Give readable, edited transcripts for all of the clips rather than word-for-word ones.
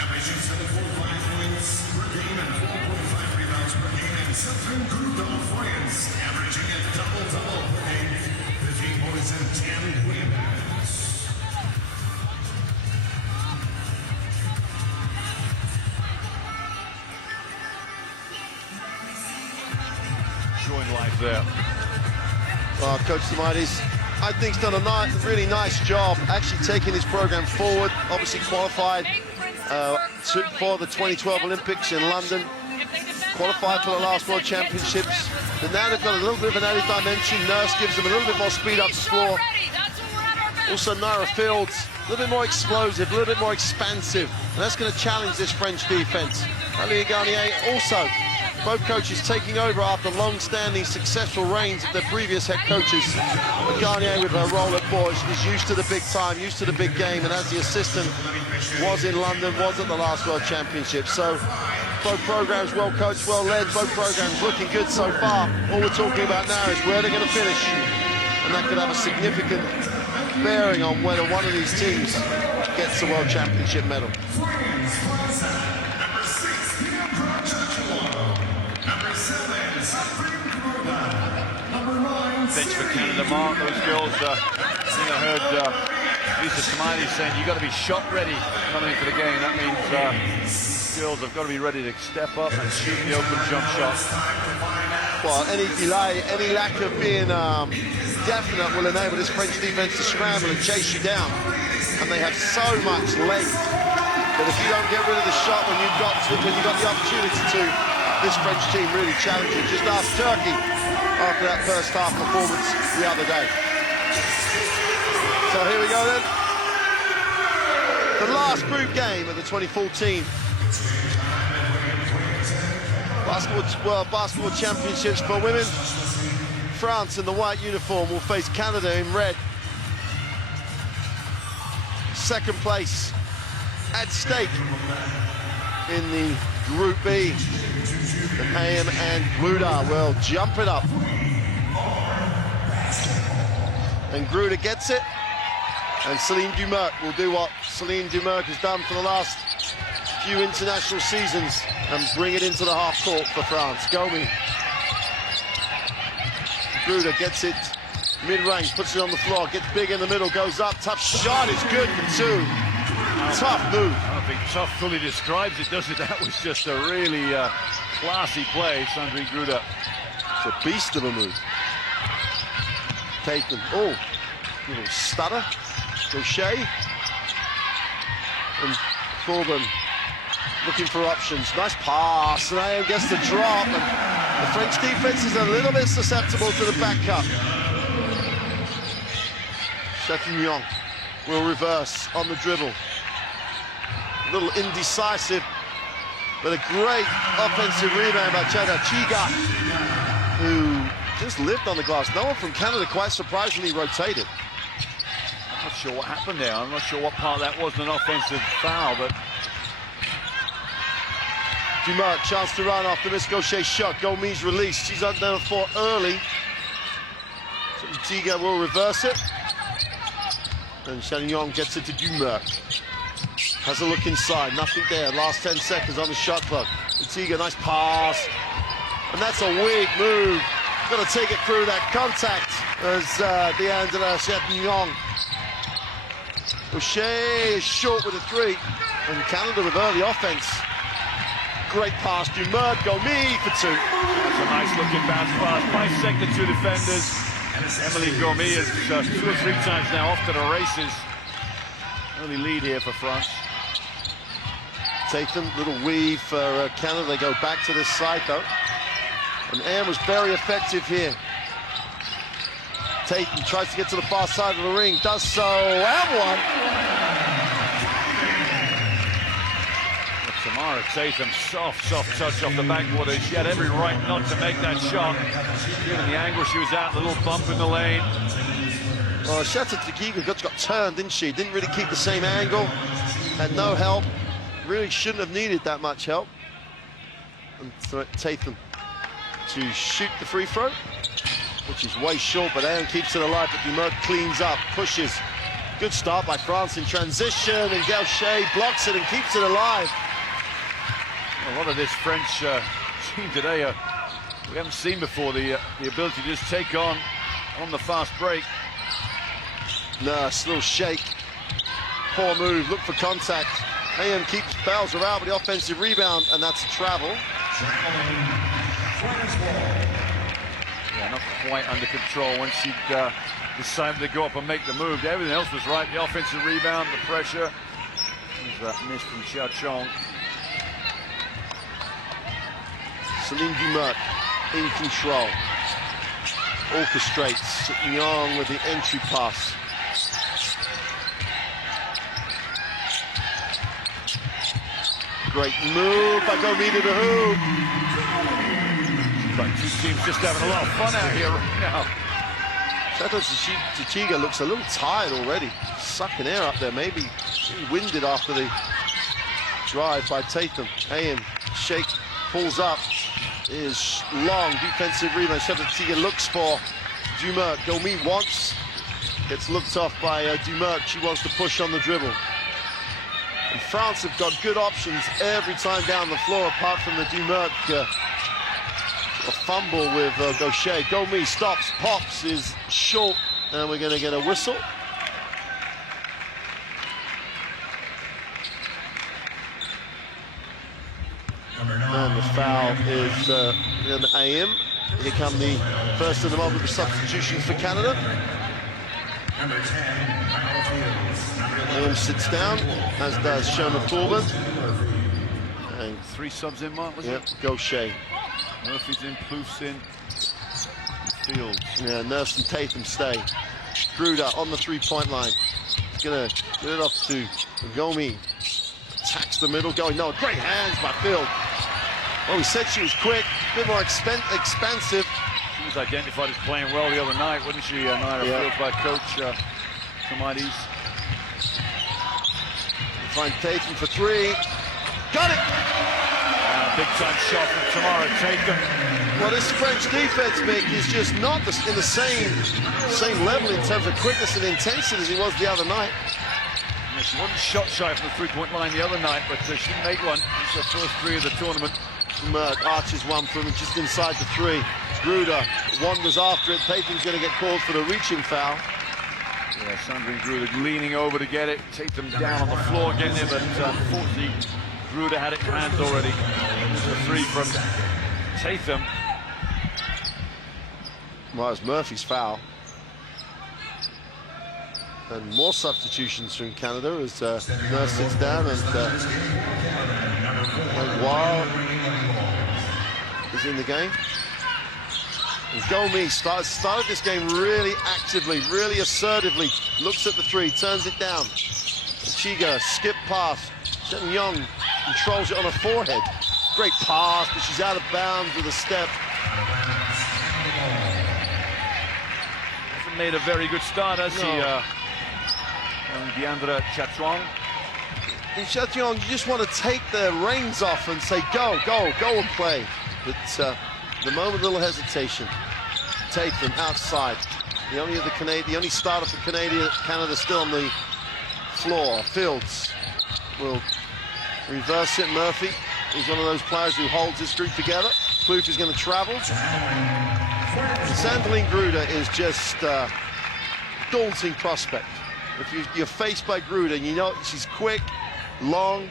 Averaging 7.5 points per game and 4.5 rebounds per game, and suffering group of points, averaging a double-double per game, 15 points and 10 rebounds. Showing life there. Well, Coach Samatis, I think, he's done a really nice job actually taking his program forward. Obviously qualified for the 2012 Olympics in London, qualified for the last World Championships, but now they've got a little bit of an added dimension. Nurse gives them a little bit more speed up the floor. Also Nara Fields, a little bit more explosive, a little bit more expansive, and that's going to challenge this French defense. Ali Garnier also, both coaches taking over after long-standing successful reigns of their previous head coaches. But Garnier, with her role at Bourges, is used to the big time, used to the big game, and as the assistant was in London, was at the last World Championship. So both programs well coached, well led, both programs looking good so far. All we're talking about now is where they're going to finish, and that could have a significant bearing on whether one of these teams gets the World Championship medal. Bench for Canada, Mark. Those girls, I think I heard Lisa Smiley saying you've got to be shot ready coming into the game. That means girls have got to be ready to step up and shoot the open jump shot. Well, any delay, any lack of being definite will enable this French defense to scramble and chase you down. And they have so much length that if you don't get rid of the shot when you've got the opportunity to, this French team really challenging. Just ask Turkey after that first half performance the other day. So here we go then. The last group game of the 2014 World Basketball Championships for women. France in the white uniform will face Canada in red. Second place at stake in the Group B. The Payam and Gruda will jump it up. And Gruda gets it. And Céline Dumerc will do what Céline Dumerc has done for the last few international seasons and bring it into the half court for France. Gomi. Gruda gets it mid-range, puts it on the floor, gets big in the middle, goes up, tough shot, is good for two. Tough move. I don't think tough fully describes it, does it? That was just a really classy play, Sandrine Gruda. It's a beast of a move. Taken. Oh, little stutter. Gaucher. And Corbin looking for options. Nice pass. And Ayam gets the drop. And the French defense is a little bit susceptible to the back cut. Chatillon will reverse on the dribble. A little indecisive, but a great offensive rebound by Canda Chiga, who just lived on the glass. No one from Canada quite surprisingly rotated. I'm not sure what happened there. I'm not sure what part that was an offensive foul, but... Dumerc, chance to run off the miss Gaucher's shot. Gomi's released. She's under the fort early. So Tiga will reverse it. And Chatillon gets it to Dumerc. Has a look inside, nothing there. Last 10 seconds on the shot clock. Tiga, nice pass. And that's a weak move. Got to take it through that contact as D'Angela Chatillon. Gaucher is short with a three. And Canada with early offense. Great pass, Dumerc, Gomi for two. That's a nice looking bounce pass. Bisect the two defenders. Emily Gomi is 2 or 3 times now off to the races. Early lead here for France. Taken, little weave for Canada. They go back to this side though. And Anne was very effective here. Tatum tries to get to the far side of the ring, does so, and one. Tamara Tatum, soft touch off the backwater. She had every right not to make that shot. Given the angle she was at, a little bump in the lane. Well, Shata Tagiga got turned, didn't she? Didn't really keep the same angle. Had no help. Really shouldn't have needed that much help. And so Tatum to shoot the free throw, which is way short, but Anne keeps it alive, but Dumerc cleans up, pushes. Good start by France in transition, and Gaucher blocks it and keeps it alive. A lot of this French team today we haven't seen before, the ability to just take on the fast break. Nurse, little shake. Poor move, look for contact. AM keeps Bowser out with the offensive rebound, and that's travel. Yeah, not quite under control once she decided to go up and make the move. Everything else was right. The offensive rebound, the pressure. There's that miss from Xia Chong. Celine Dumerc in control. Orchestrates. Young with the entry pass. Great move by Gomi to the hoop. Like two teams just having a lot of fun out here right now. Sato Tsuchiga looks a little tired already. Sucking air up there, maybe winded after the drive by Tatum. AM shake, pulls up. Is long defensive rebound. Sato Tsuchiga looks for Dumerc. Gomi wants. Gets looked off by Dumerc. She wants to push on the dribble. And France have got good options every time down the floor, apart from the Dumerc a fumble with Gaucher. Gomi stops, pops, is short, and we're going to get a whistle. And the foul is in AM. Here come the first of the moment of substitutions for Canada. AM sits down, as does Shona Thorburn. And 3 subs in, Mark, was yep, it? Gaucher. Murphy's in, Plouffe's in, and Fields. Yeah, Nurse and Tatum stay. Gruder on the three-point line. He's gonna get it off to Gomi. Attacks the middle, going, no, great hands by Field. Well, we said she was quick, a bit more expansive. She was identified as playing well the other night, wasn't she, Naira Fields, by Coach Tomides. Find Tatum for 3. Got it! Big time shot from Tamara Tatum. Well, this French defense, Mick, is just not in the same level in terms of quickness and intensity as it was the other night. Yeah, she wasn't shot shy from the three-point line the other night, but she didn't make one. It's her first 3 of the tournament. Merck arches one from just inside the 3. Gruder wanders after it. Tatum's going to get called for the reaching foul. Yeah, Sandrine Gruder leaning over to get it. Tatum down on the floor getting it, but unfortunately, Gruder had it in hands already. There's a 3 from Tatum. Well, it's Murphy's foul. And more substitutions from Canada as Nurse sits down, and While is in the game. And Gomi started this game really actively, really assertively. Looks at the 3, turns it down. Chiga, skip pass. Shen Young controls it on her forehead. Great pass, but she's out of bounds with a step. Hasn't made a very good start, has he? Deandra Chatron. In Chatron, you just want to take the reins off and say, go, go, go and play. But the moment, little hesitation. Tatum outside. The only starter for Canada still on the floor. Fields will reverse it. Murphy is one of those players who holds this group together. Plouffe is going to travel. Sandrine Gruder is just a daunting prospect. If you're faced by Gruder, you know she's quick, long,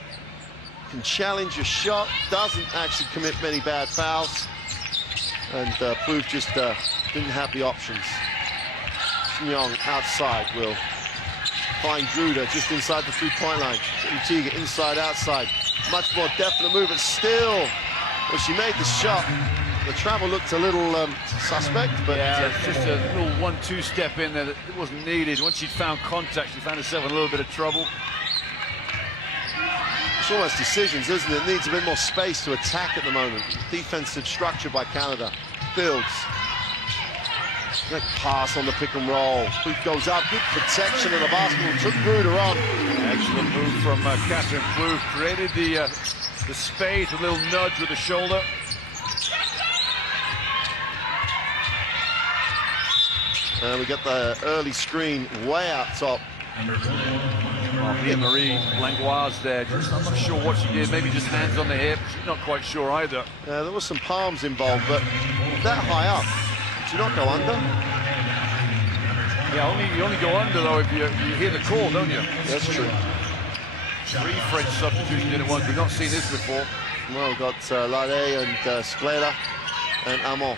can challenge your shot, doesn't actually commit many bad fouls, and Plouffe just didn't have the options. Young outside will find Gruder just inside the 3-point line. Mutiga inside, outside. Much more definite move, but still, when she made the shot, the travel looked a little suspect, but yeah, it's just a little 1-2 step in there that it wasn't needed. Once she'd found contact, she found herself in a little bit of trouble. It's almost decisions, isn't it? It needs a bit more space to attack at the moment. Defensive structure by Canada. Fields. Great pass on the pick and roll. Plouffe goes up, good protection of the basketball. Took Gruder on. Excellent move from Catherine Plouffe. Created the space, a little nudge with the shoulder. We got the early screen way out top. Marie Langlois there, I'm not sure what she did, maybe just hands on the hip, she's not quite sure either. There was some palms involved, but that high up, do you not go under? Yeah, you only go under though if you hear the call, don't you? That's true. 3 French substitutions in at once, we've not seen this before. Well, we've got Lade and Sclera and Amon.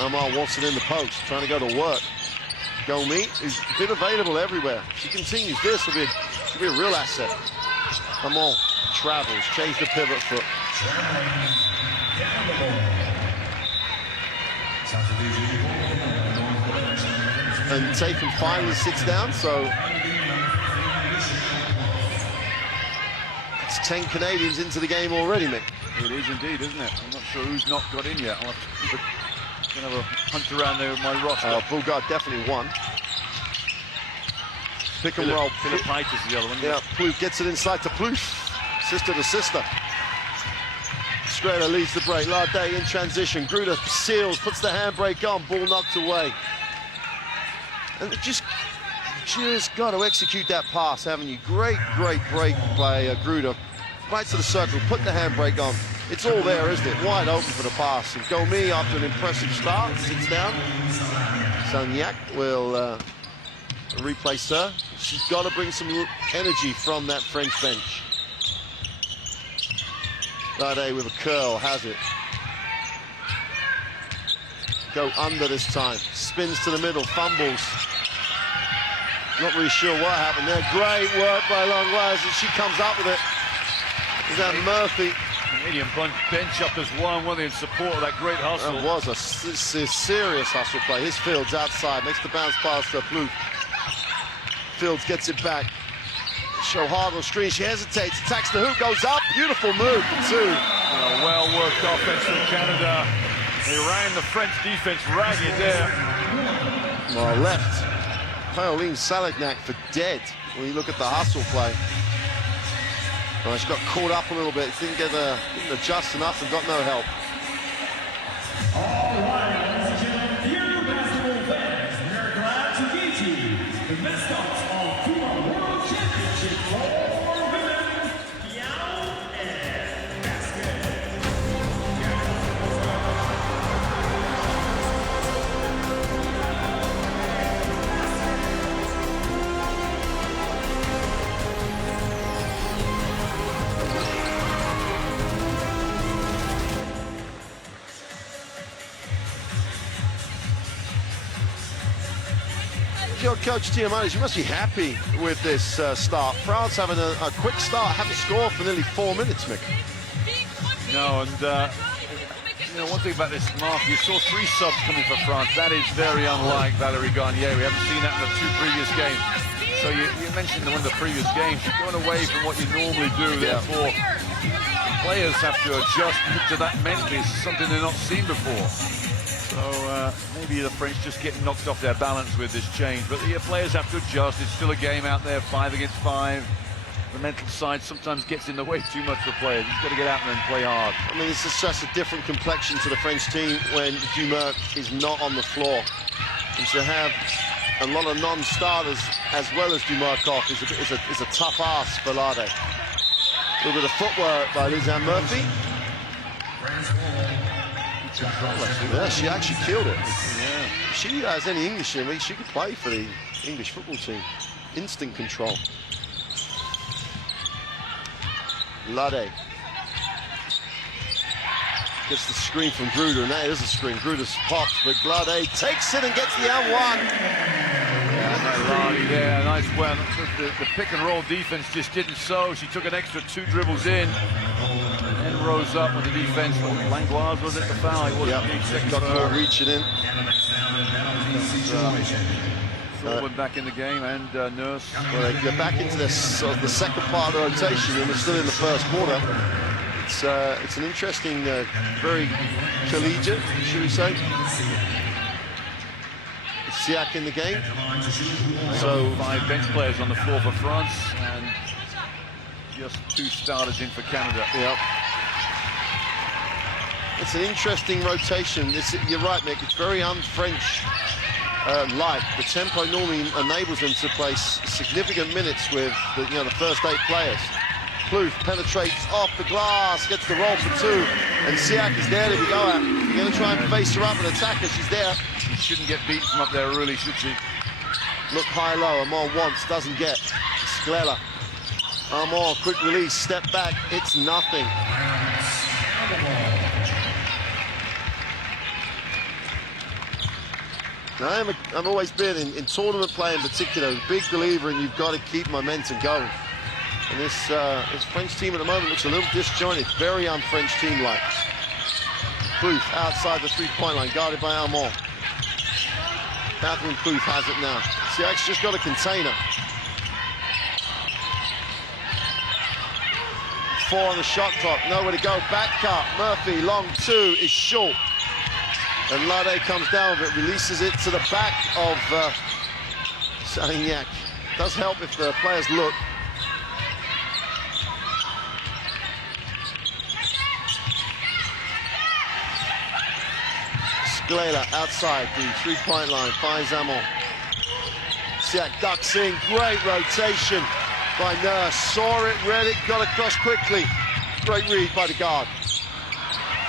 Amon wants it in the post, trying to go to work. Gomi has been available everywhere. She continues this, she'll be a real asset. Amon travels, change the pivot foot. And Tatum finally sits down, so it's 10 Canadians into the game already, Mick. It is indeed, isn't it? I'm not sure who's not got in yet. I'll have a hunt around there with my roster. Bulgard definitely won. Pick and roll. Philippitis is the other one. Yeah, Plouffe gets it inside to Plouffe. Sister to sister. Scrader leads the break. Lade in transition. Gruder seals, puts the handbrake on. Ball knocked away. And just got to execute that pass, haven't you? Great break by Gruder. Right to the circle, put the handbrake on. It's all there, isn't it? Wide open for the pass. And Gomi, after an impressive start, sits down. Sagnac will replace her. She's got to bring some energy from that French bench. Lade with a curl, has it. Go under this time. Spins to the middle, fumbles. Not really sure what happened there. Great work by Langlois as she comes up with it. Is that Murphy? Canadian bench up as one in support of that great hustle. That was a serious hustle play. His Fields outside, makes the bounce pass to Plouffe. Fields gets it back. Shohargo screen, she hesitates, attacks the hoop, goes up. Beautiful move for 2. Well-worked offense from Canada. They ran the French defense ragged there. Well, left Pauline Sagnac for dead when you look at the hustle play. Well, she got caught up a little bit, didn't adjust enough and got no help. All right, ladies and gentlemen, FIBA Basketball fans, we're glad to meet you. The mascots of FIBA World Championship for women, piano and basket. Your coach Tiamanis, you must be happy with this start. France having a quick start, haven't scored for nearly 4 minutes, Mick. No, and one thing about this mark, you saw 3 subs coming for France. That is very unlike Valérie Garnier. We haven't seen that in the 2 previous games. So you mentioned in one of the previous games, you're going away from what you normally do. Therefore, players have to adjust to that mentally. It's something they've not seen before. So maybe the French just getting knocked off their balance with this change, but the players have to adjust. It's still a game out there, 5 against 5. The mental side sometimes gets in the way too much for players. You've got to get out there and play hard. I mean, this is just a different complexion to the French team when Dumerc is not on the floor. And to have a lot of non-starters as well as Dumerc off is a tough ask for Lade. A little bit of footwork by Lisanne Murphy. Yeah, she actually killed it. Yeah. If she has any English in me, she could play for the English football team. Instant control. Lade gets the screen from Gruder, and that is a screen. Gruder's popped, but Lade takes it and gets the N1. Yeah, Lade there, nice one. The pick and roll defense just didn't show. She took an extra 2 dribbles in. And rose up with the defense. Langlois was at the foul. He wasn't being second got more reaching in. Forward back in the game, and Nurse. Well, they get back into the second part of the rotation, and we're still in the first quarter. It's an interesting, very collegiate, should we say? Siak in the game. So 5 bench players on the floor for France, and just 2 starters in for Canada. Yep. It's an interesting rotation. You're right, Mick. It's very un-French light. The tempo normally enables them to play significant minutes with the first 8 players. Plouffe penetrates off the glass, gets the roll for 2, and Siak is there to go at. You're going to try and face her up and attack her. She's there. She shouldn't get beaten from up there, really, should she? Look high-low. Amon wants, doesn't get. Sklela. Amon, quick release, step back. It's nothing. Now, I've always been, in tournament play in particular, a big believer in you've got to keep momentum going. And this French team at the moment looks a little disjointed, very un-French team-like. Plouffe outside the three-point line, guarded by Armand. Catherine Plouffe has it now. Siak's just got a container. 4 on the shot clock, nowhere to go. Back cut, Murphy, long 2 is short. And Lade comes down with it, releases it to the back of Salignac. Does help if the players look. Sklela outside the three-point line, finds Amon. Siak ducks in, great rotation by Nurse. Saw it, read it, got across quickly. Great read by the guard.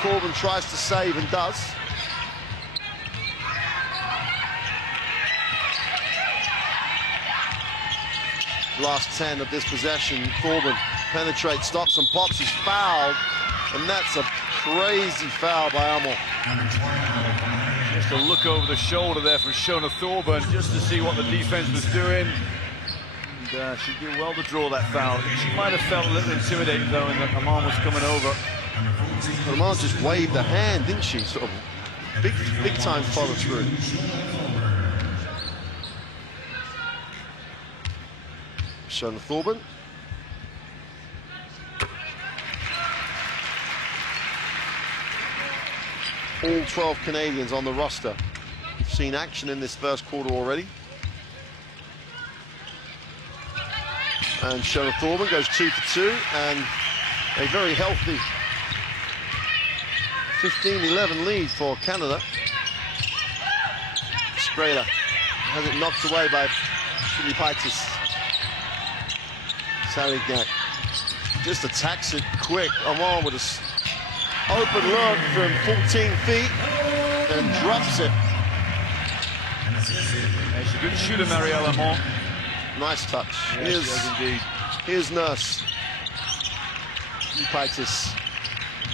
Corbin tries to save and does. Last 10 of this possession, Corbin penetrates, stops and pops, he's fouled, and that's a crazy foul by Amon. Just a look over the shoulder there from Shona Thorburn, just to see what the defense was doing. And she did well to draw that foul. She might have felt a little intimidated though, in that Amon was coming over. Amon just waved a hand, didn't she? Sort of big time follow through. Shona Thorburn. All 12 Canadians on the roster. We've seen action in this first quarter already. And Shona Thorburn goes 2 for 2, and a very healthy 15-11 lead for Canada. Sklela has it knocked away by Filipaitis. Salignac just attacks it quick. Amon with a open look from 14 feet and drops it. She's a good shooter, Marielle Amon. Nice touch. Yes, she has indeed. Here's Nurse. Filipaitis.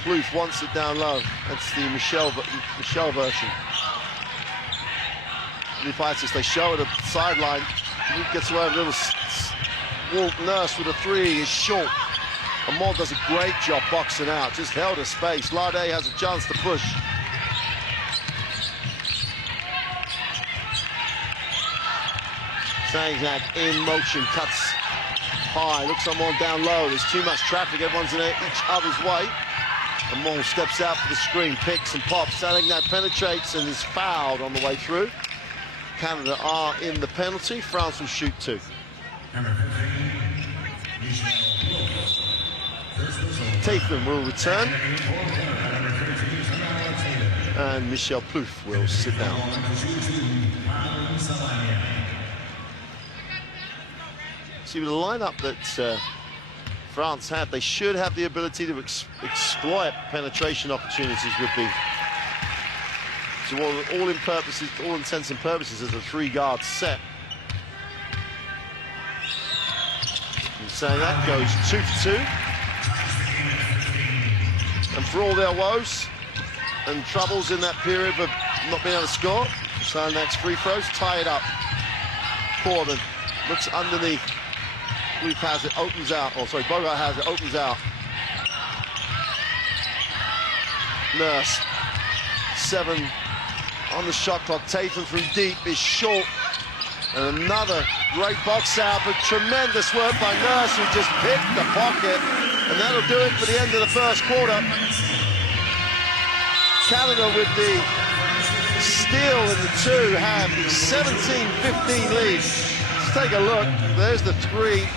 Plouffe wants it down low. That's the Michelle version. Filipaitis, they show it at the sideline. Plouffe gets away with a little walk. Nurse with a 3 is short. Amon does a great job boxing out, just held her space. Lade has a chance to push. Salignac in motion, cuts high, looks Amon down low. There's too much traffic, everyone's in each other's way. Amon steps out for the screen, picks and pops. Salignac penetrates and is fouled on the way through. Canada are in the penalty. France will shoot 2. Tatham will return. And Michelle Plouffe will sit down. See, with the lineup that France had, they should have the ability to exploit penetration opportunities with the... So all intents and purposes, as a 3-guard set. And so that goes 2 for 2. And for all their woes and troubles in that period of not being able to score, Salignac's free throws tie it up. Corbin looks underneath. Plouffe has it, opens out. Oh, sorry, Bogart has it, opens out. Nurse. 7 on the shot clock. Tatham from deep is short. And another great box out, but tremendous work by Nurse, who just picked the pocket. And that'll do it for the end of the first quarter. Canada with the steal in the 2 have the 17-15 lead. Let's take a look. There's the 3.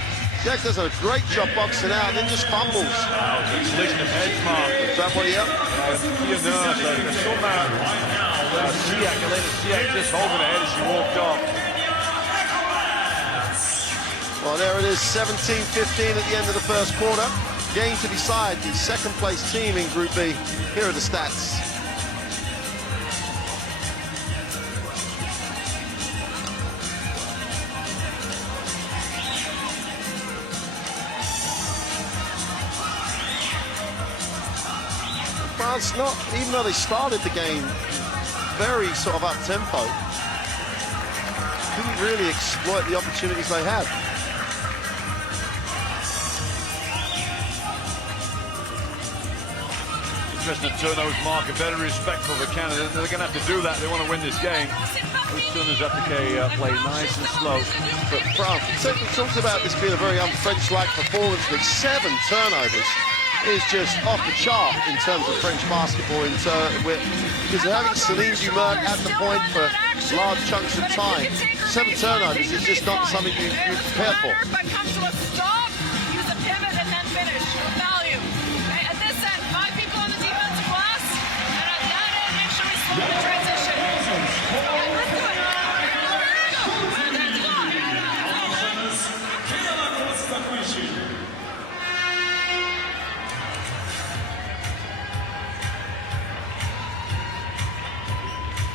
Jack does a great job boxing out and then just fumbles. Wow, it's a collision of heads, Mark. Is that what he up? Nurse, Elena Siak just holding her head as she walked off. Well, there it is, 17-15 at the end of the first quarter. Game to decide the second-place team in Group B. Here are the stats. France, not even though they started the game very sort of up-tempo, couldn't really exploit the opportunities they had. Interesting that turnovers mark are very respectful for Canada. They're going to have to do that. They want to win this game. Those turners have to play nice and slow. But France, we talked about this being a very un-French-like performance with 7 turnovers. Is just off the chart in terms of French basketball, because having Celine Dumerc at the point for large chunks of time, 7 turnovers is just not something you prepare for. But come to a stop, use a pivot and then finish. Value. At this end, 5 people on the defensive glass, and at that end, make sure we slow the transition. Let's do it.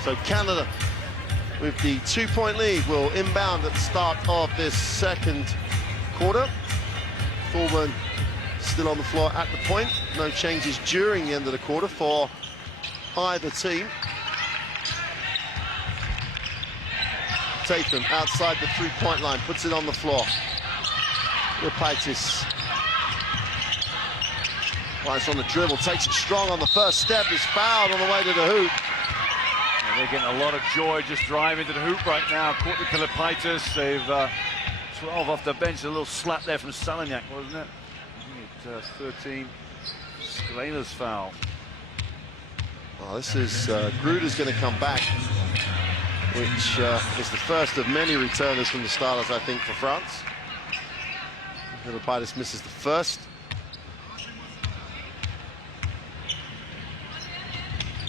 So Canada, with the 2-point lead, will inbound at the start of this second quarter. Thorburn still on the floor at the point. No changes during the end of the quarter for either team. Tatum outside the 3-point line, puts it on the floor. Paitis. Rice on the dribble, takes it strong on the first step, is fouled on the way to the hoop. They're getting a lot of joy just driving to the hoop right now. Courtney Pilipaitis, they've 12 off the bench. A little slap there from Salignac, wasn't it? I think it's 13. Skrela's foul. Well, this is Gruder's going to come back, which is the first of many returners from the starters, I think, for France. Pilipaitis misses the first.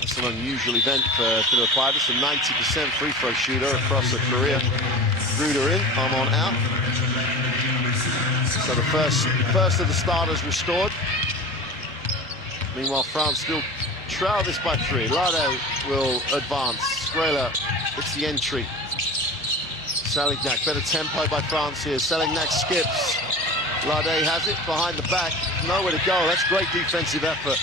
It's an unusual event for Pilipaitis, a 90% free throw shooter across a career. Gruder in, Armon out. So the first of the starters restored. Meanwhile, France still trail this by 3. Lade will advance. Skrela gets the entry. Salignac, better tempo by France here. Salignac skips. Lade has it behind the back. Nowhere to go. That's great defensive effort.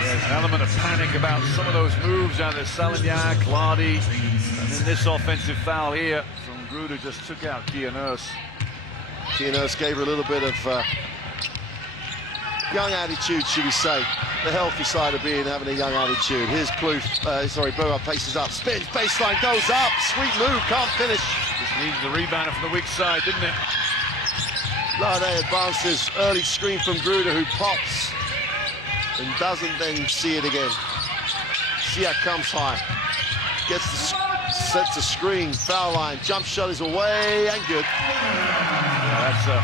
There's an element of panic about some of those moves out of Salignac, Lade, and then this offensive foul here from Gruder just took out Kia Nurse. Kia Nurse gave her a little bit of young attitude, should we say. The healthy side of having a young attitude. Here's Boa paces up, spins, baseline goes up, sweet move, can't finish. Just needed the rebounder from the weak side, didn't it? Lade advances, early screen from Gruder, who pops and doesn't then see it again. Siak comes high, sets a screen, foul line, jump shot is away and good. Yeah, that's a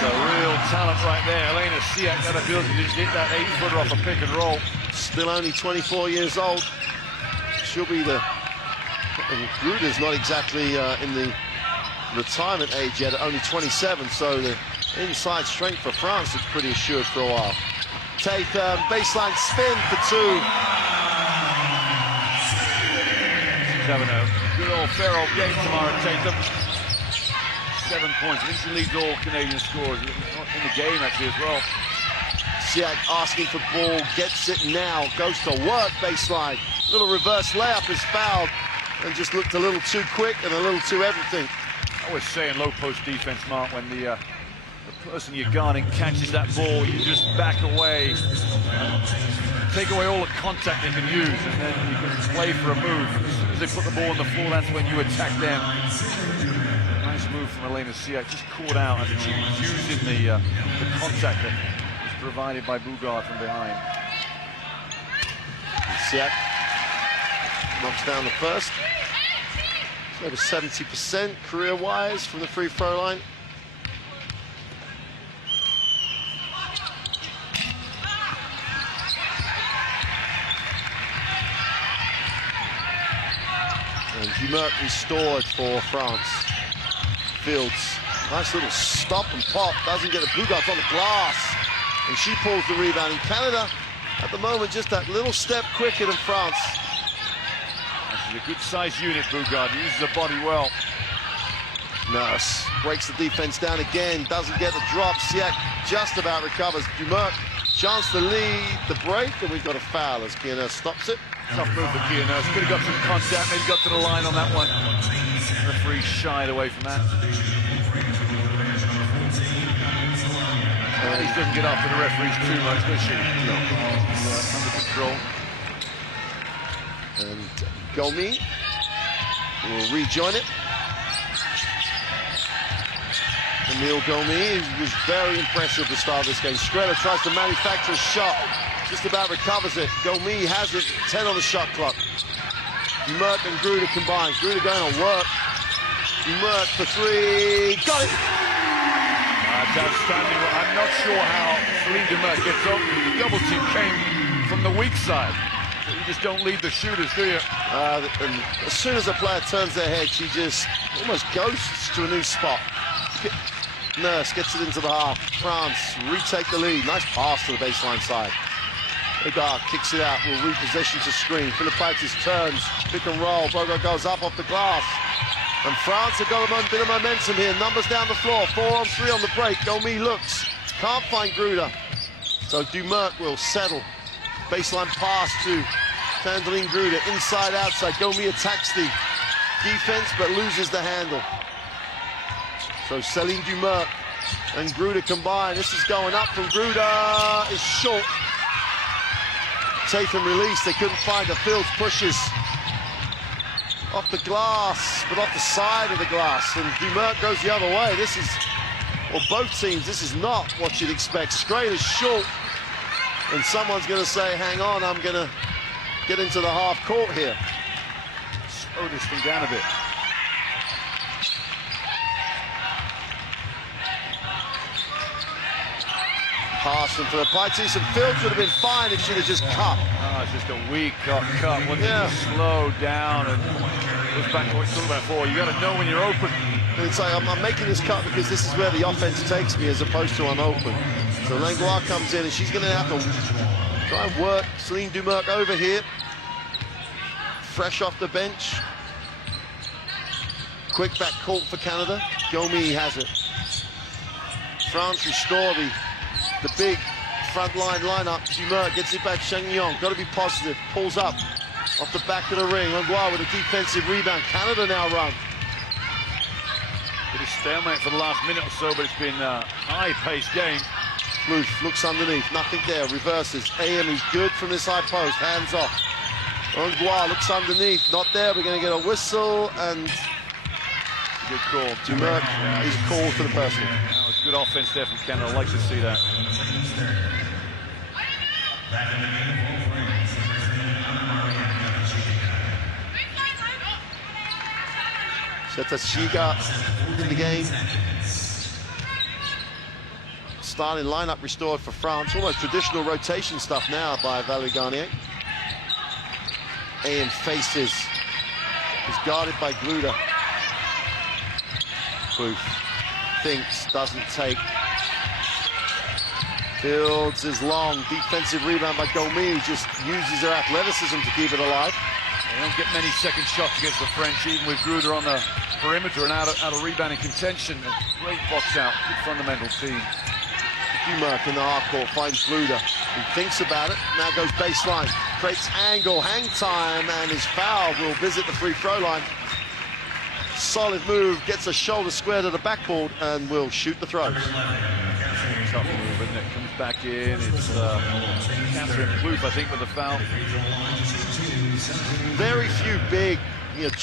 real talent right there. Elena Siak got the ability to just hit that 8-footer off a pick and roll. Still only 24 years old. She'll be Gruder's not exactly in the retirement age yet, at only 27, so the inside strength for France is pretty assured for a while. Tatum, baseline spin for 2. She's having a good old fair old game tomorrow, Tatum. 7 points. I think she leads all Canadian scorers in the game, actually, as well. Siak asking for ball, gets it now, goes to work, baseline. Little reverse layup is fouled and just looked a little too quick and a little too everything. I always say in low post defense, Mark, when the person you're guarding catches that ball, you just back away, take away all the contact they can use, and then you can play for a move. As soon as they put the ball on the floor, that's when you attack them. Nice move from Elena Siak, just caught out. I think she was using the contact that was provided by Bugard from behind. Siak knocks down the first. It's over 70% career-wise from the free throw line. And Dumert restored for France. Fields, nice little stop and pop, doesn't get it. Bougart's on the glass, and she pulls the rebound. And Canada, at the moment, just that little step quicker than France. This is a good-sized unit, Bougard. Uses the body well. Nurse breaks the defense down again, doesn't get the drop. Siak just about recovers. Dumert, chance to lead the break, and we've got a foul as Kia stops it. Tough move for Kia Nurse. Could have got some contact, maybe got to the line on that one. The referee shied away from that. He doesn't get after the referees too much, does she? No. Under control. And Gomi will rejoin it. Emile Gomi was very impressive at the start of this game. Strela tries to manufacture a shot, just about recovers it. Gomi has it, 10 on the shot clock. Dumert and Gruder combined. Gruder going on work. Dumert for three, got it! That's outstanding. I'm not sure how Celine Dumert gets open. The double team came from the weak side. You just don't lead the shooters, do you? And as soon as a player turns their head, she just almost ghosts to a new spot. Nurse gets it into the half. France retake the lead. Nice pass to the baseline side. Bogart kicks it out. Will reposition to screen. Filipaitis turns. Pick and roll. Bogart goes up off the glass. And France have got a bit of momentum here. Numbers down the floor. 4 on 3 on the break. Gomi looks. Can't find Gruder. So Dumert will settle. Baseline pass to Sandeline Gruder. Inside, outside. Gomi attacks the defense but loses the handle. So Celine Dumert and Gruder combine. This is going up from Gruder. Is short. Taken release. They couldn't find it. Fields pushes off the glass, but off the side of the glass. And Dumert goes the other way. This is, well, both teams, this is not what you'd expect. Straight is short. And someone's going to say, hang on, I'm going to get into the half court here. Slow this thing down a bit. Pass from Filipaitis, and Fields would have been fine if she'd have just cut. Oh, it's just a weak cut. When you slow down and goes back to what we talked about before. You got to know when you're open. And it's like, I'm making this cut because this is where the offense takes me as opposed to I'm open. So Langlois comes in and she's going to have to try and work Celine Dumert over here. Fresh off the bench. Quick back court for Canada. Gomi has it. France restore the big front line lineup. Dumert gets it back. Sheng Yong, got to be positive. Pulls up off the back of the ring. Langlois with a defensive rebound. Canada now run. Bit of stalemate for the last minute or so, but it's been a high-paced game. Bluth looks underneath, nothing there, reverses. AM is good from this high post, hands off. Langlois looks underneath, not there, we're going to get a whistle, and Good call. Dumert is called for the personal. That was good offense there from Canada. I'd like to see that. Setashiga in the game. Starting lineup restored for France. Almost traditional rotation stuff now by Valerie Garnier. AM faces. Is guarded by Gruder. Booth thinks, doesn't take. Fields is long. Defensive rebound by Gomi, who just uses her athleticism to keep it alive. They don't get many second shots against the French, even with Gruder on the perimeter and out of rebounding contention. A great box out, good fundamental team. Dumert in the half court finds Gruder. He thinks about it, now goes baseline. Creates angle, hang time, and his foul will visit the free throw line. Solid move, gets a shoulder square to the backboard, and will shoot the throws. Tough move, isn't it? Comes back in. It's Catherine Plouffe, I think, with the foul. Very few big,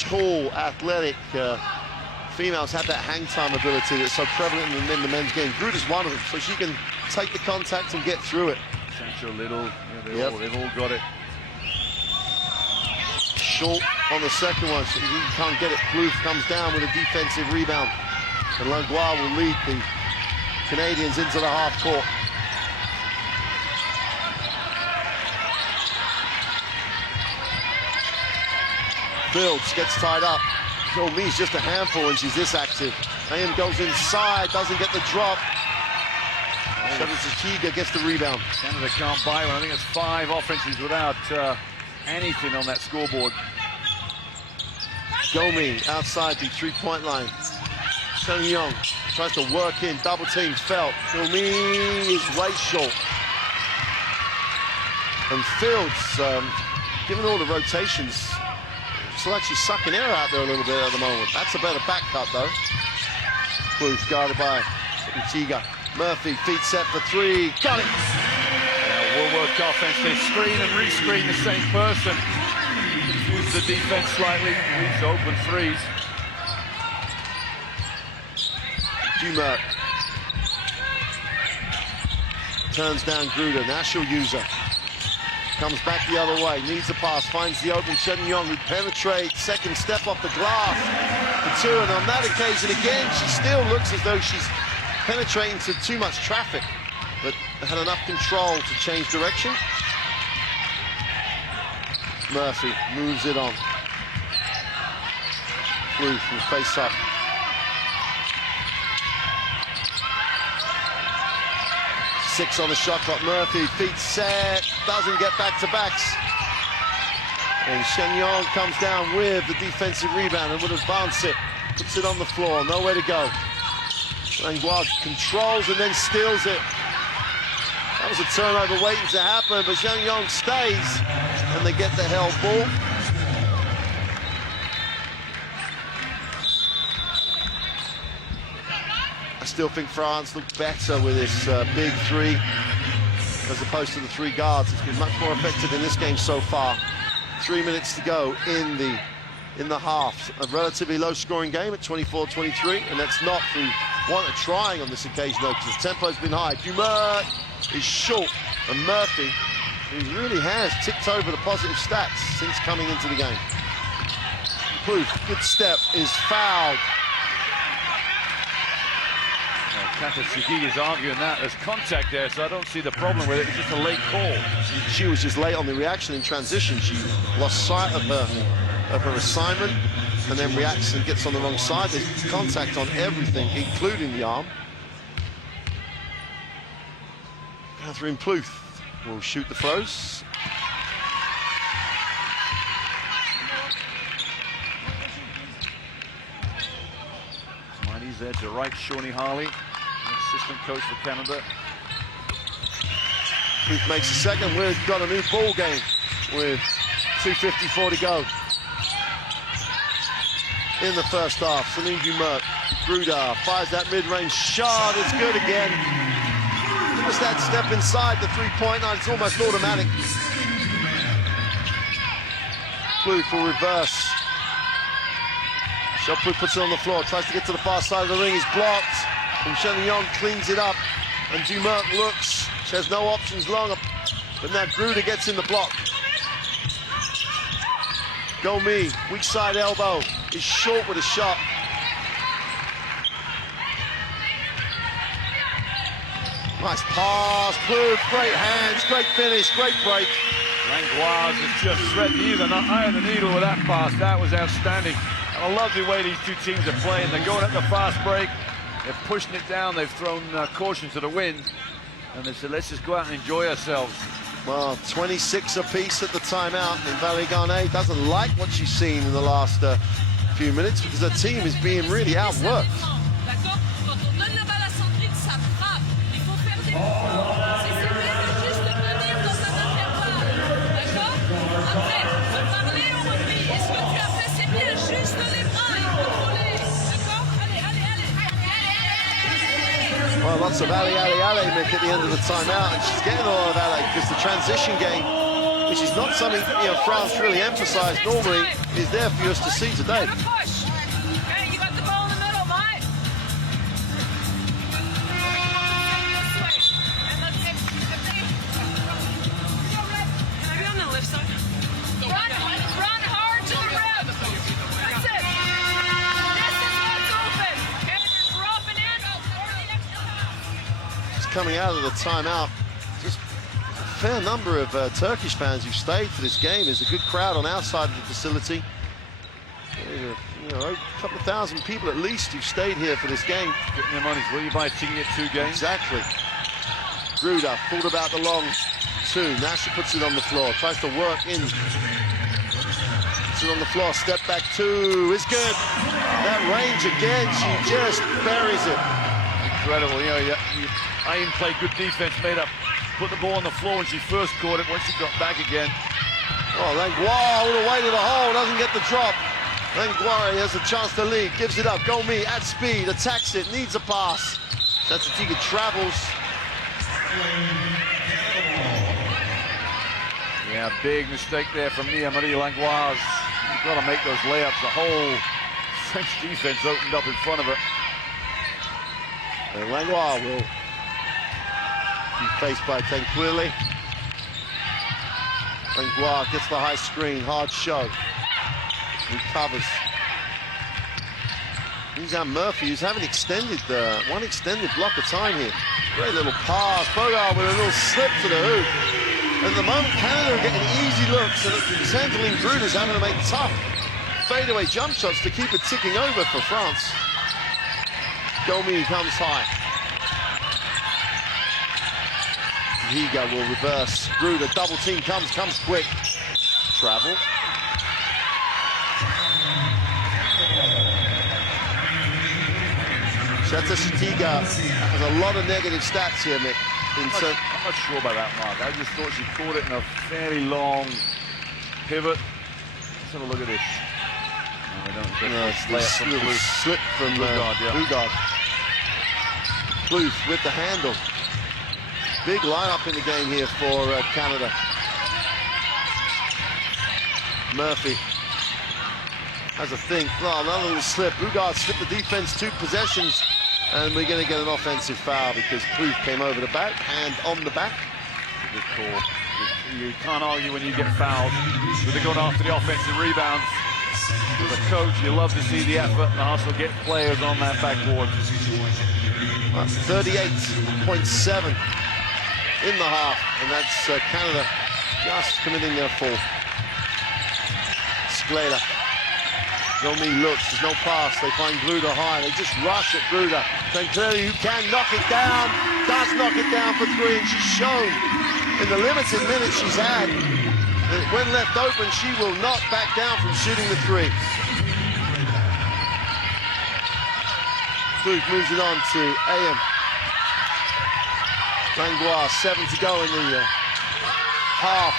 tall, athletic females have that hang time ability that's so prevalent in the men's game. Gruder's one of them, so she can take the contact and get through it. Sancho Little, they've all got it. Short on the second one, so he can't get it. Plouffe comes down with a defensive rebound, and Langlois will lead the Canadians into the half court. Fields gets tied up. Gomi's just a handful when she's this active. Ayam goes inside, doesn't get the drop. Kiga gets the rebound. Canada can't buy one. I think it's 5 offenses without anything on that scoreboard. Gomi outside the three-point line. Shen Yong tries to work in, double team, felt. Gomi is way short. And Fields, given all the rotations, still actually sucking air out there a little bit at the moment. That's a better back cut though. Booth guarded by Tiga. Murphy, feet set for 3, got it! Woolwork offense, they screen and re-screen the same person. Confuse the defense slightly, leaves open threes. Dumert turns down Gruder, now she'll use her. Comes back the other way, needs the pass, finds the open Chen Yong, who penetrates, second step off the glass for 2, and on that occasion again, she still looks as though she's penetrating to too much traffic, but had enough control to change direction. Murphy moves it on. Bluth will face up. Six on the shot clock. Murphy, feet set, doesn't get back-to-backs. And Shen Yong comes down with the defensive rebound and would advance it. Puts it on the floor, nowhere to go. Langlois controls and then steals it. That was a turnover waiting to happen, but Shen Yong stays and they get the held ball. I still think France looked better with this big 3 as opposed to the 3 guards. It's been much more effective in this game so far. 3 minutes to go in the half. A relatively low-scoring game at 24-23, and that's not through want of trying on this occasion, though, because the tempo's been high. Dumert is short, and Murphy, who really has ticked over the positive stats since coming into the game. Booth, good step, is fouled. Katasugi is arguing that there's contact there, so I don't see the problem with it. It's just a late call. She was just late on the reaction in transition. She lost sight of her assignment, and then reacts and gets on the wrong side. There's contact on everything, including the arm. Catherine Bluth will shoot the throws. Smiley's there to right, Shawnee Harley, assistant coach for Canada. Bluth makes a second. We've got a new ball game with 2:54 to go in the first half. Celine Dumert, Gruder fires that mid-range shot. It's good again. Just that step inside the three-point line. It's almost automatic. Bluth will reverse. Shot puts it on the floor. Tries to get to the far side of the ring. He's blocked. And Shen Yong cleans it up. And Dumert looks. She has no options long. But now Gruder gets in the block. Gomi, weak side elbow. Is short with a shot. Nice pass, Bluth, great hands, great finish, great break. Langlois has just threaded the eye of the needle with that pass. That was outstanding. And a lovely way these two teams are playing. They're going at the fast break. They're pushing it down. They've thrown caution to the wind. And they said, let's just go out and enjoy ourselves. Well, 26 apiece at the timeout. And Valérie Garnet doesn't like what she's seen in the last few minutes because her team is being really outworked. Well, lots of alley, Mick, at the end of the timeout, and she's getting a lot of alley because the transition game, which is not something France really emphasised normally, is there for us to see today. Coming out of the timeout, just a fair number of Turkish fans who stayed for this game. There's a good crowd on our side of the facility. You know, a couple of thousand people at least who've stayed here for this game. Getting their money's worth. You buy a ticket at 2 games. Exactly. Gruda thought about the long 2. Now she puts it on the floor. Tries to work in. Puts it on the floor. Step back 2 is good. That range again. She just buries it. Incredible. You know, Ayin played good defense, made up, put the ball on the floor when she first caught it. Once she got back again. Oh, Langlois all the way to the hole. Doesn't get the drop. Langlois has a chance to lead. Gives it up. Gomi at speed. Attacks it. Needs a pass. Satsutiga travels. Yeah, big mistake there from Mia Marie Langlois. You've got to make those layups. The whole French defense opened up in front of her. And Langlois will be faced by Tanquili. Langlois gets the high screen. Hard show. Recovers. Suzanne Murphy, who's having extended one extended block of time here. Great little pass. Bogart with a little slip to the hoop. At the moment, Canada are getting easy looks, and Sandeline Gruda's having to make tough fadeaway jump shots to keep it ticking over for France. Gomi comes high. Higa will reverse. Gruda double team comes quick. Travel. Satsutiga has a lot of negative stats here, Mick. I'm not sure about that, Mark. I just thought she caught it in a fairly long pivot. Let's have a look at this. No, it's the slip from Bugard. Bluth with the handle. Big lineup in the game here for Canada. Murphy has a think. Oh, another little slip. Bugard slipped the defense 2 possessions. And we're going to get an offensive foul because Bluth came over the back and on the back. Good call. You can't argue when you get fouled. But they're going after the offensive rebounds. As a coach, you love to see the effort and the hustle, get players on that backboard. That's 38.7 in the half, and that's Canada just committing their fall. Skleda. Gomi looks, there's no pass, they find Gruda high, they just rush at Gruda. Tancredi, who can knock it down, does knock it down for 3, and she's shown in the limited minutes she's had that when left open, she will not back down from shooting the 3. Bluth moves it on to AM. Langlois, 7 to go in the half.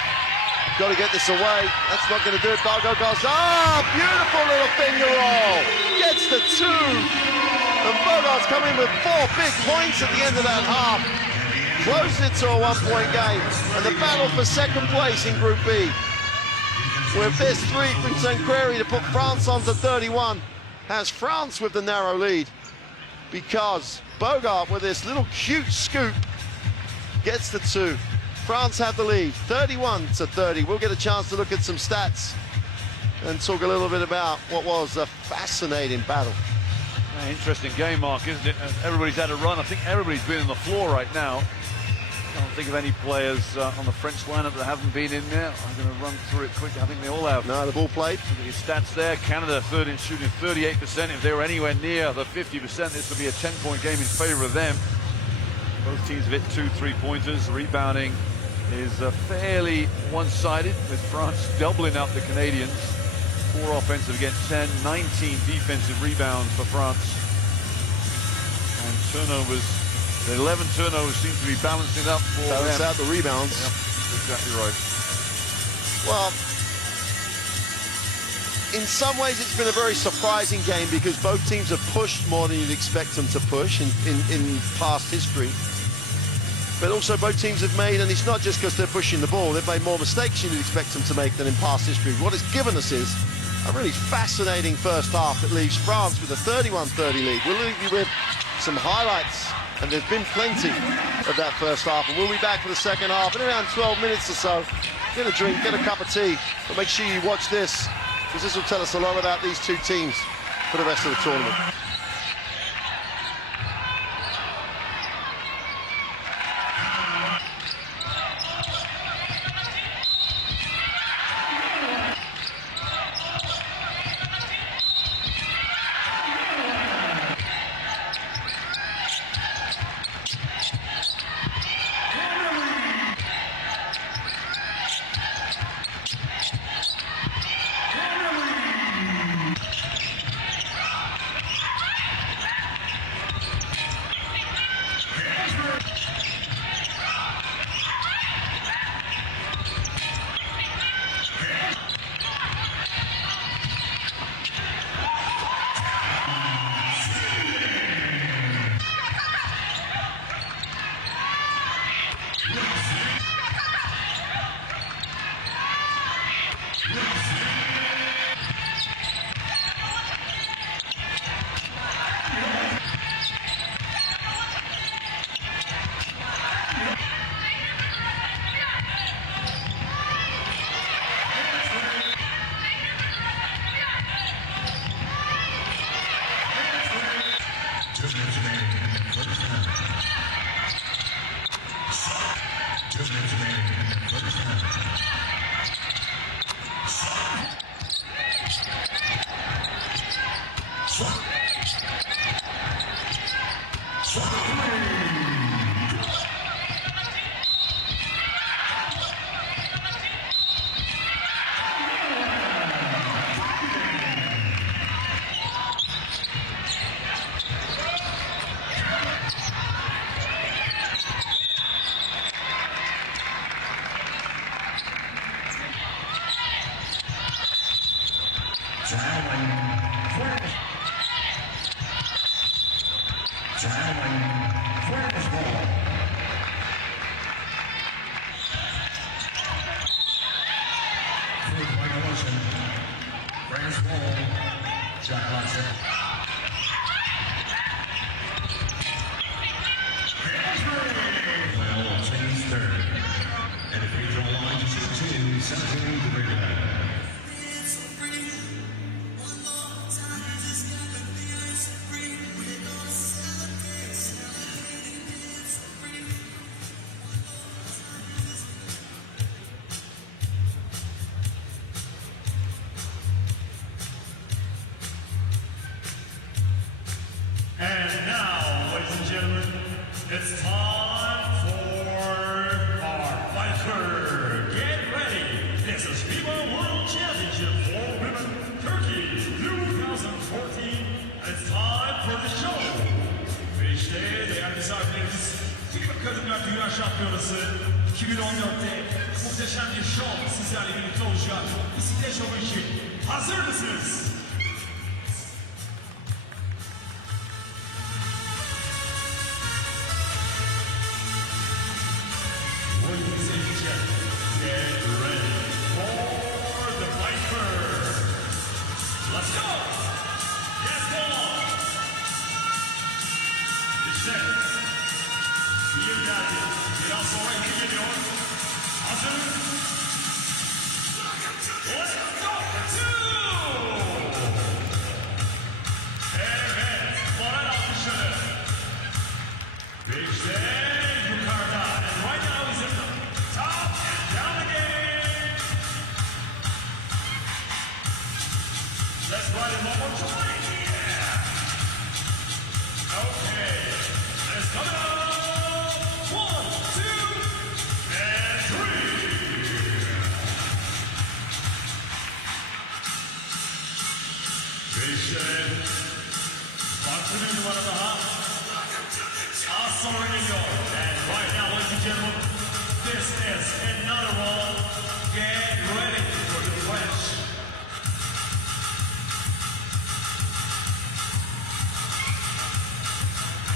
Got to get this away. That's not going to do it. Bargo goes, beautiful little finger roll. Gets the 2. And Bogart's coming with 4 big points at the end of that half. Closes it to a 1-point game. And the battle for second place in Group B. With this 3 from Tancredi to put France on to 31. Has France with the narrow lead. Because Bogart with this little cute scoop gets the 2. France have the lead, 31 to 30. We'll get a chance to look at some stats and talk a little bit about what was a fascinating battle. Interesting game, Mark, isn't it? Everybody's had a run. I think everybody's been on the floor right now. I can't think of any players on the French lineup that haven't been in there. I'm going to run through it quickly. I think they all have. No, they've all played. Look at your stats there. Canada third in shooting 38%. If they were anywhere near the 50%, this would be a 10-point game in favor of them. Both teams have hit 2 3-pointers. Rebounding is fairly one-sided, with France doubling up the Canadians. 4 offensive against 10, 19 defensive rebounds for France. And turnovers, the 11 turnovers seem to be balancing up for Balance them. out the rebounds. Yep, exactly right. Well, in some ways it's been a very surprising game because both teams have pushed more than you'd expect them to push in past history. But also both teams have made, and it's not just because they're pushing the ball, they've made more mistakes you'd expect them to make than in past history. What it's given us is a really fascinating first half that leaves France with a 31-30 lead. We'll leave you with some highlights, and there's been plenty of that first half, and we'll be back for the second half in around 12 minutes or so. Get a drink, get a cup of tea, but make sure you watch this, because this will tell us a lot about these 2 teams for the rest of the tournament. Flash ball. By motion. France ball. Shot clock set. Well, change third. And if we draw line to 17 to bring it back. And now, ladies and gentlemen, it's time for our fighter. Get ready. This is FIBA World Championship for Women, Turkey 2014. And it's time for the show. Ve işte değerli misafirlerimiz, FIBA Kadınlar Dünya Şampiyonası 2014'te muhteşem bir şov sizlerle birlikte olacak. Bisiklet şovu için hazır mısınız? Ladies and gentlemen, get ready for the fighter. Let's go! Yes, go on! İşte bir geldi. Biraz sonra iki geliyor. Hazır. Let's go for two! Evet, moral alkışları. Ve işte yukarıda. And right now he's in the top and down the game. Let's ride it one more time. Yeah. Okay. Let's come out. 1, 2, and 3. Ve işte farklı bir numara daha. Az sonra geliyor. And right now, ladies and gentlemen, this is another one. Get ready for the French.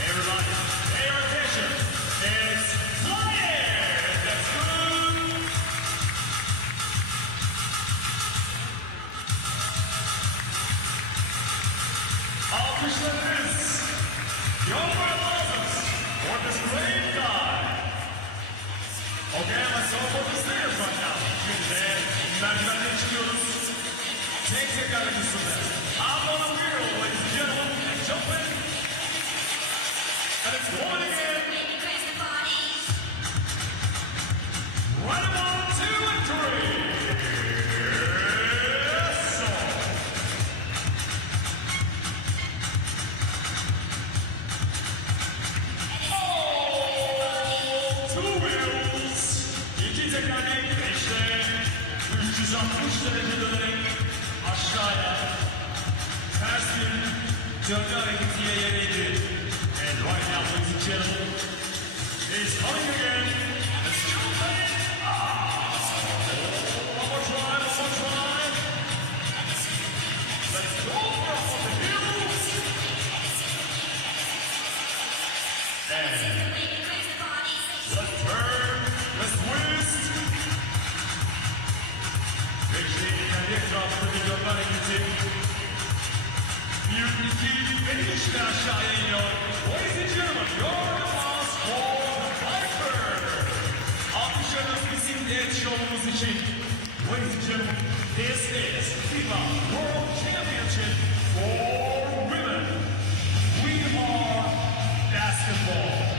Everybody, pay your attention. It's flying. That's good. Alkışlarınız. Your applause for this great guy. Okay, let's go for the stairs right now. Şimdi merdivenlere çıkıyoruz. Tek hareketinde. I'm on a wheel, ladies and gentlemen, and jumping. And it's going again. Right about 2 and 3. Yes, sir. Two wheels. İki tekerlek işte 360 derece dönerek aşağıya ters bir dönme hareketiyle yere indi. And right now, ladies and gentlemen, he's coming again. Let's jump in. One more try, one more try. Let's go for the heels. And let's turn, let's twist. Beşli kendi etrafında bir dönme hareketi. Bir, iki, ve işte aşağıya iniyor. Ladies and gentlemen, your applause for the fighter. Alkışlarınız bisiklet şovumuz için. Ladies and gentlemen, this is FIBA World Championship for women. We are basketball.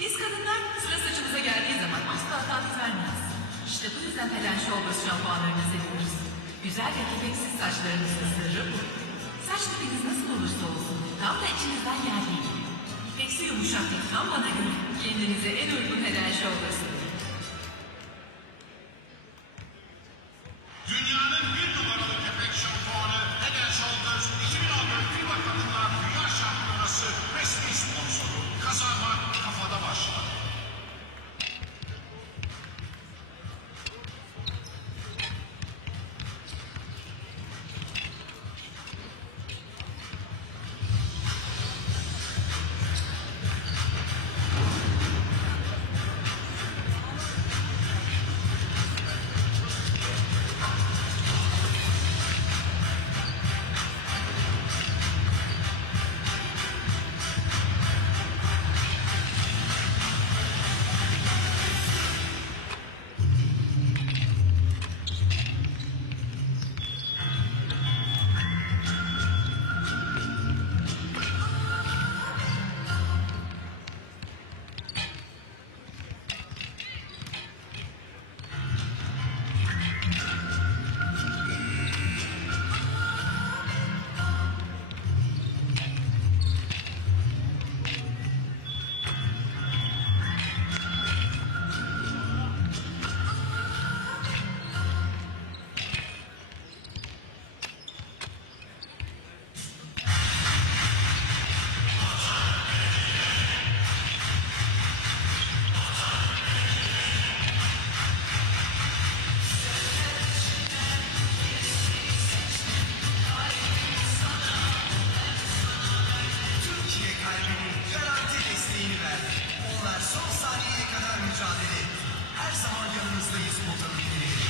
Biz kadınlar sıra saçımıza geldiği zaman asla taviz vermeyiz. İşte bu yüzden Head & Shoulders şampuanlarını seviyoruz. Güzel ve kepeksiz saçlarınızın sırrı bu. Saç tipiniz nasıl olursa olsun tam da içinizden geldiği gibi. İpeksi yumuşaklık tam bana göre. Kendinize en uygun Head & Shoulders. zaman yanınızdayız motoru dinleyin.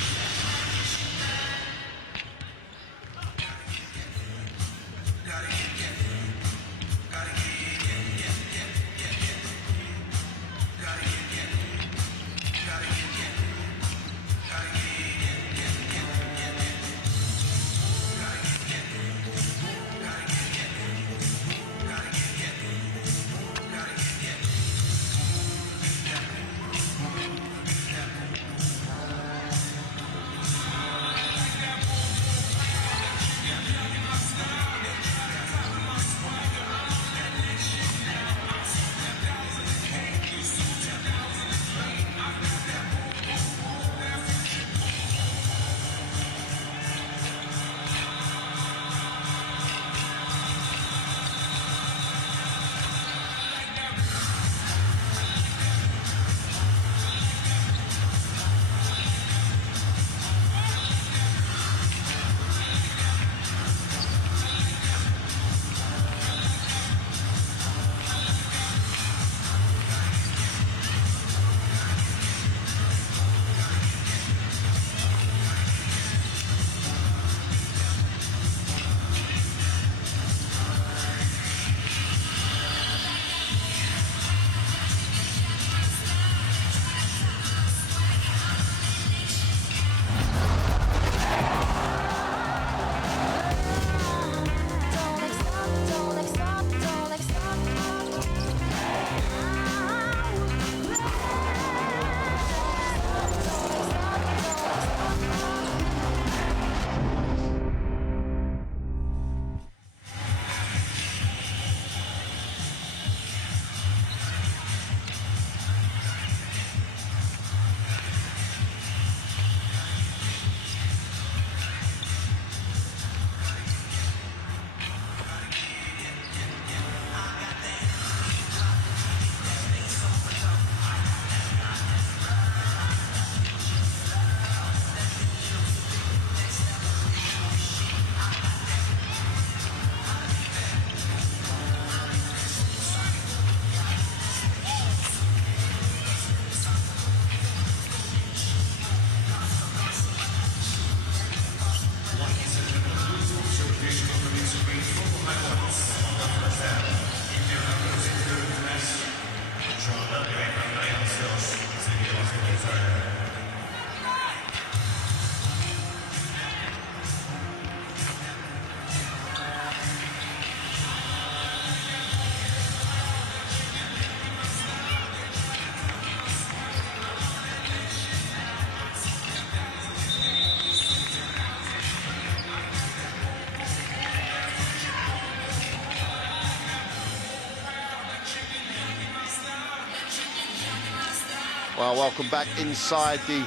Well, welcome back inside the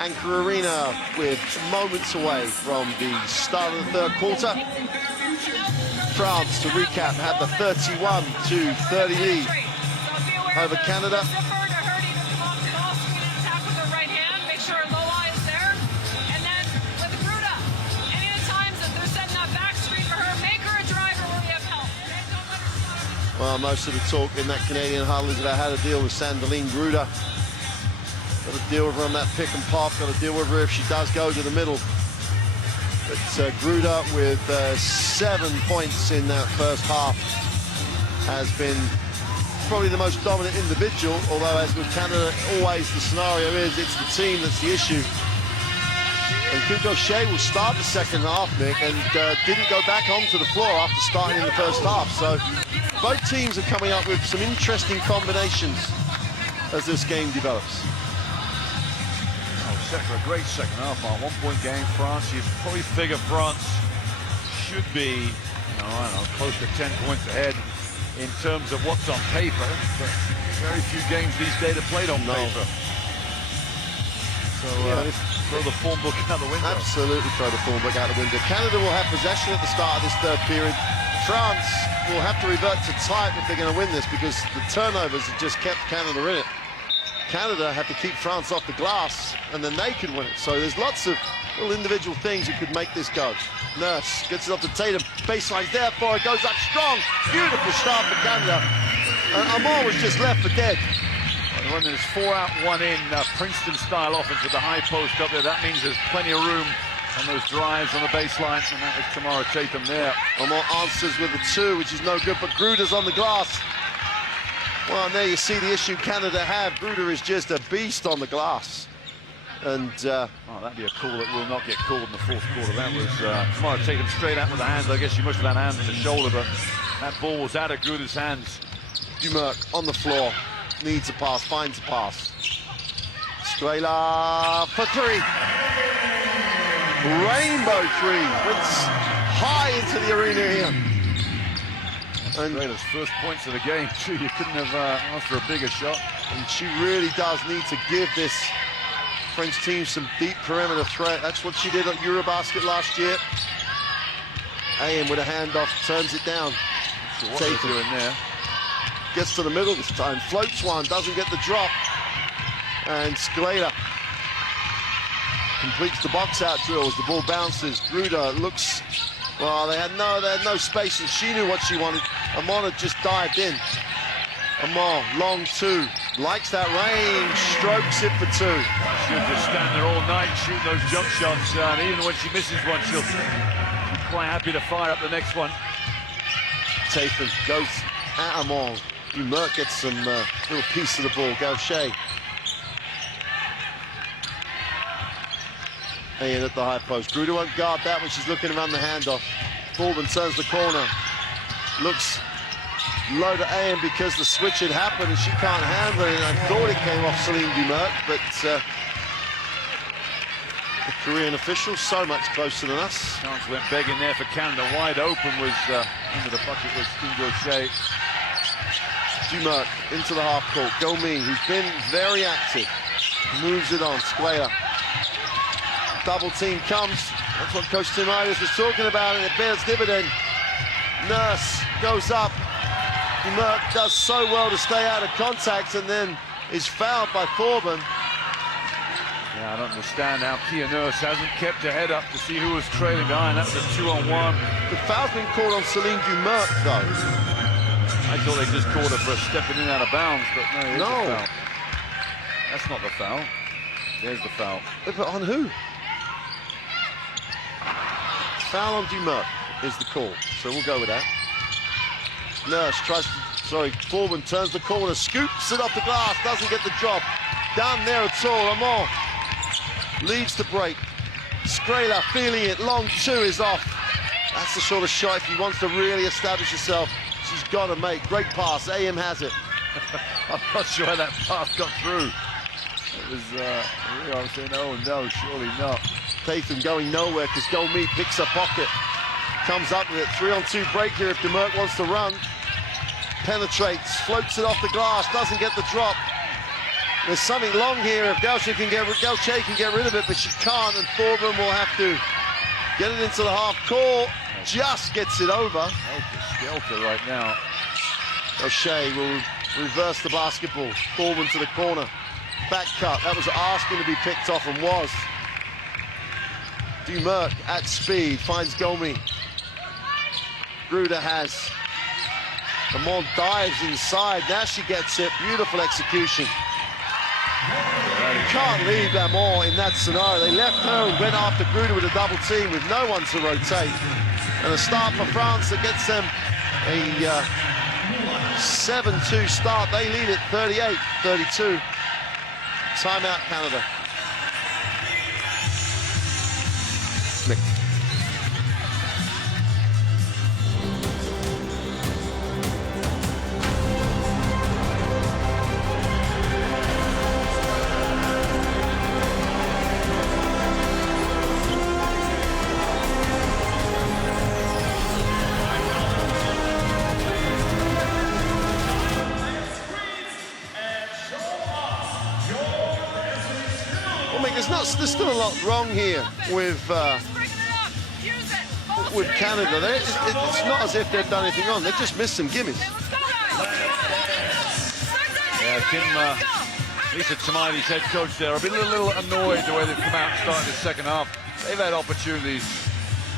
Anchor Arena with moments away from the start of the third quarter. France, to recap, had the 31-30 lead over Canada. Well, most of the talk in that Canadian huddle is about how to deal with Sandaline Gruda. Got to deal with her on that pick and pop. Got to deal with her if she does go to the middle. But Gruda with 7 points in that first half has been probably the most dominant individual, although as with Canada, always the scenario is it's the team that's the issue. And Kuko Shea will start the second half, Nick, and didn't go back onto the floor after starting in the first half. So both teams are coming up with some interesting combinations as this game develops. Set for a great second half on 1 point game. France, you probably figure France should be, I don't know, close to 10 points ahead in terms of what's on paper, but very few games these days are played on paper. So throw the form book out the window. Absolutely throw the form book out the window. Canada will have possession at the start of this third period. France will have to revert to type if they're going to win this, because the turnovers have just kept Canada in it. Canada had to keep France off the glass, and then they could win it. So there's lots of little individual things that could make this go. Nurse gets it off to Tatum. Baseline's there for it. Goes up strong. Beautiful start for Canada. And Amor was just left for dead. running this 4 out, 1 in Princeton-style offense with the high post up there. That means there's plenty of room on those drives on the baseline, and that was Tamara Tatum there. Amor answers with a 2, which is no good, but Gruder's on the glass. Well, and there you see the issue Canada have. Gruder is just a beast on the glass. And oh, that'd be a call that will not get called in the fourth quarter. That was Tamara Tatum straight out with the hands. I guess she must have had hands on the shoulder, but that ball was out of Gruder's hands. Dumerc on the floor, needs a pass, finds a pass. Skrela for 3. Rainbow 3, it's high into the arena here. And Skrela's first points of the game, too. You couldn't have asked for a bigger shot. And she really does need to give this French team some deep perimeter threat. That's what she did at Eurobasket last year. AM with a handoff, turns it down. So what they're doing there. Gets to the middle this time, floats one, doesn't get the drop. And Skrela completes the box out drills. The ball bounces. Gruder looks, well, they had no space, and she knew what she wanted. Amon had just dived in. Amon, long 2, likes that range, strokes it for 2. She'll just stand there all night shooting those jump shots, and even when she misses one, she'll be quite happy to fire up the next one. Tatum goes at Amon. Dumerc gets some little piece of the ball. Gaucher. And at the high post. Gruder won't guard that when she's looking around the handoff. Baldwin turns the corner. Looks low to AM because the switch had happened and she can't handle it. I thought it came off Celine Dumerc, but the Korean official so much closer than us. Chance went begging there for Canda. Wide open was into the bucket was Gaucher. Dumerc into the half court. Gomi, who's been very active, moves it on. Skrela. Double team comes. That's what Coach Timides was talking about, and it bears dividend. Nurse goes up. Dumerc does so well to stay out of contact and then is fouled by Thorburn. Yeah, I don't understand how Kia Nurse hasn't kept her head up to see who was trailing behind. That's a 2-on-1. The foul's been called on Celine Dumerc, though. I thought they just called her for stepping in out of bounds, but no, it's a foul. That's not the foul. There's the foul. But on who? Foul on Dumerc is the call, so we'll go with that. Nurse tries to, Thorburn turns the corner, scoops it off the glass, doesn't get the job. Down there at all, Amon leads the break. Skrela feeling it, long 2 is off. That's the sort of shot if he wants to really establish herself, she's got to make. Great pass, AM has it. I'm not sure how that pass got through. It was, I was saying, oh no, surely not. Tatum going nowhere because Gomi picks a pocket. Comes up with it, 3-on-2 break here if Dumerc wants to run. Penetrates, floats it off the glass, doesn't get the drop. There's something long here if Gaucher can get rid of it, but she can't, and Thorburn will have to get it into the half court. Just gets it over. Skelter right now. O'Shea will reverse the basketball. Thorburn to the corner. Back cut, that was asking to be picked off and was. Dumerc at speed, finds Gomi. Gruder has. Amon dives inside, now she gets it, beautiful execution. You can't leave Amon in that scenario. They left her and went after Gruder with a double team with no one to rotate. And a start for France that gets them a 7-2 start. They lead it 38-32. Timeout, Canada. Nick. There's still a lot wrong here with Canada. It's not as if they've done anything wrong. They've just missed some gimmies. Yeah, Lisa Timides, head coach there, I've been a little annoyed the way they've come out and started the second half. They've had opportunities.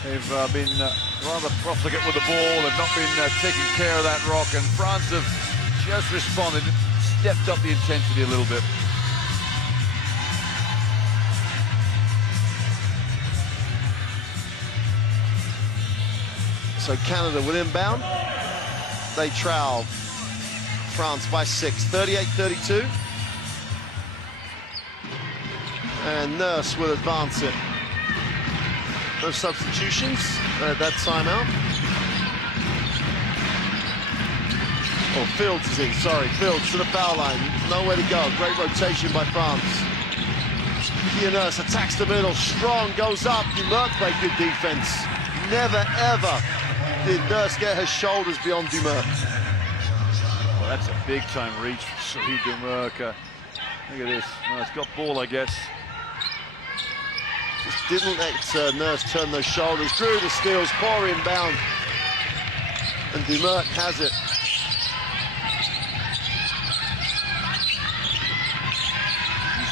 They've been rather profligate with the ball. They've not been taking care of that rock, and France have just responded. stepped up the intensity a little bit. So Canada will inbound. They trail France by 6, 38-32. And Nurse will advance it. No substitutions at that timeout. Oh, Fields is in, sorry. Fields to the foul line. Nowhere to go. Great rotation by France. Kia Nurse attacks the middle. Strong, goes up. Dumerc played good defense. Never, ever did Nurse get her shoulders beyond Dumerc. Well, that's a big-time reach for Celine Dumerc. Look at this. Nurse got ball, I guess. Just didn't let Nurse turn those shoulders. Drew the steals, poor inbound. And Dumerc has it.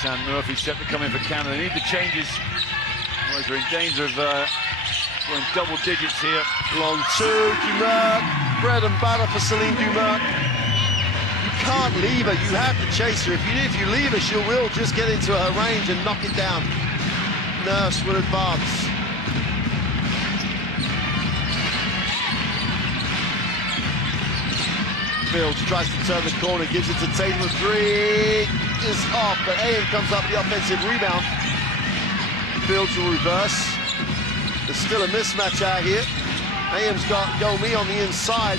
Sam Murphy set to come in for Canada. They need the changes. Otherwise they're in danger of going double digits here. Long two, Dumerc. Bread and butter for Celine Dumerc. You can't leave her, you have to chase her. If you leave her, she will just get into her range and knock it down. Nurse will advance. Fields tries to turn the corner, gives it to Taylor. Three is off, but AM comes up with the offensive rebound. Fields will reverse. There's still a mismatch out here. AM's got Gomi on the inside.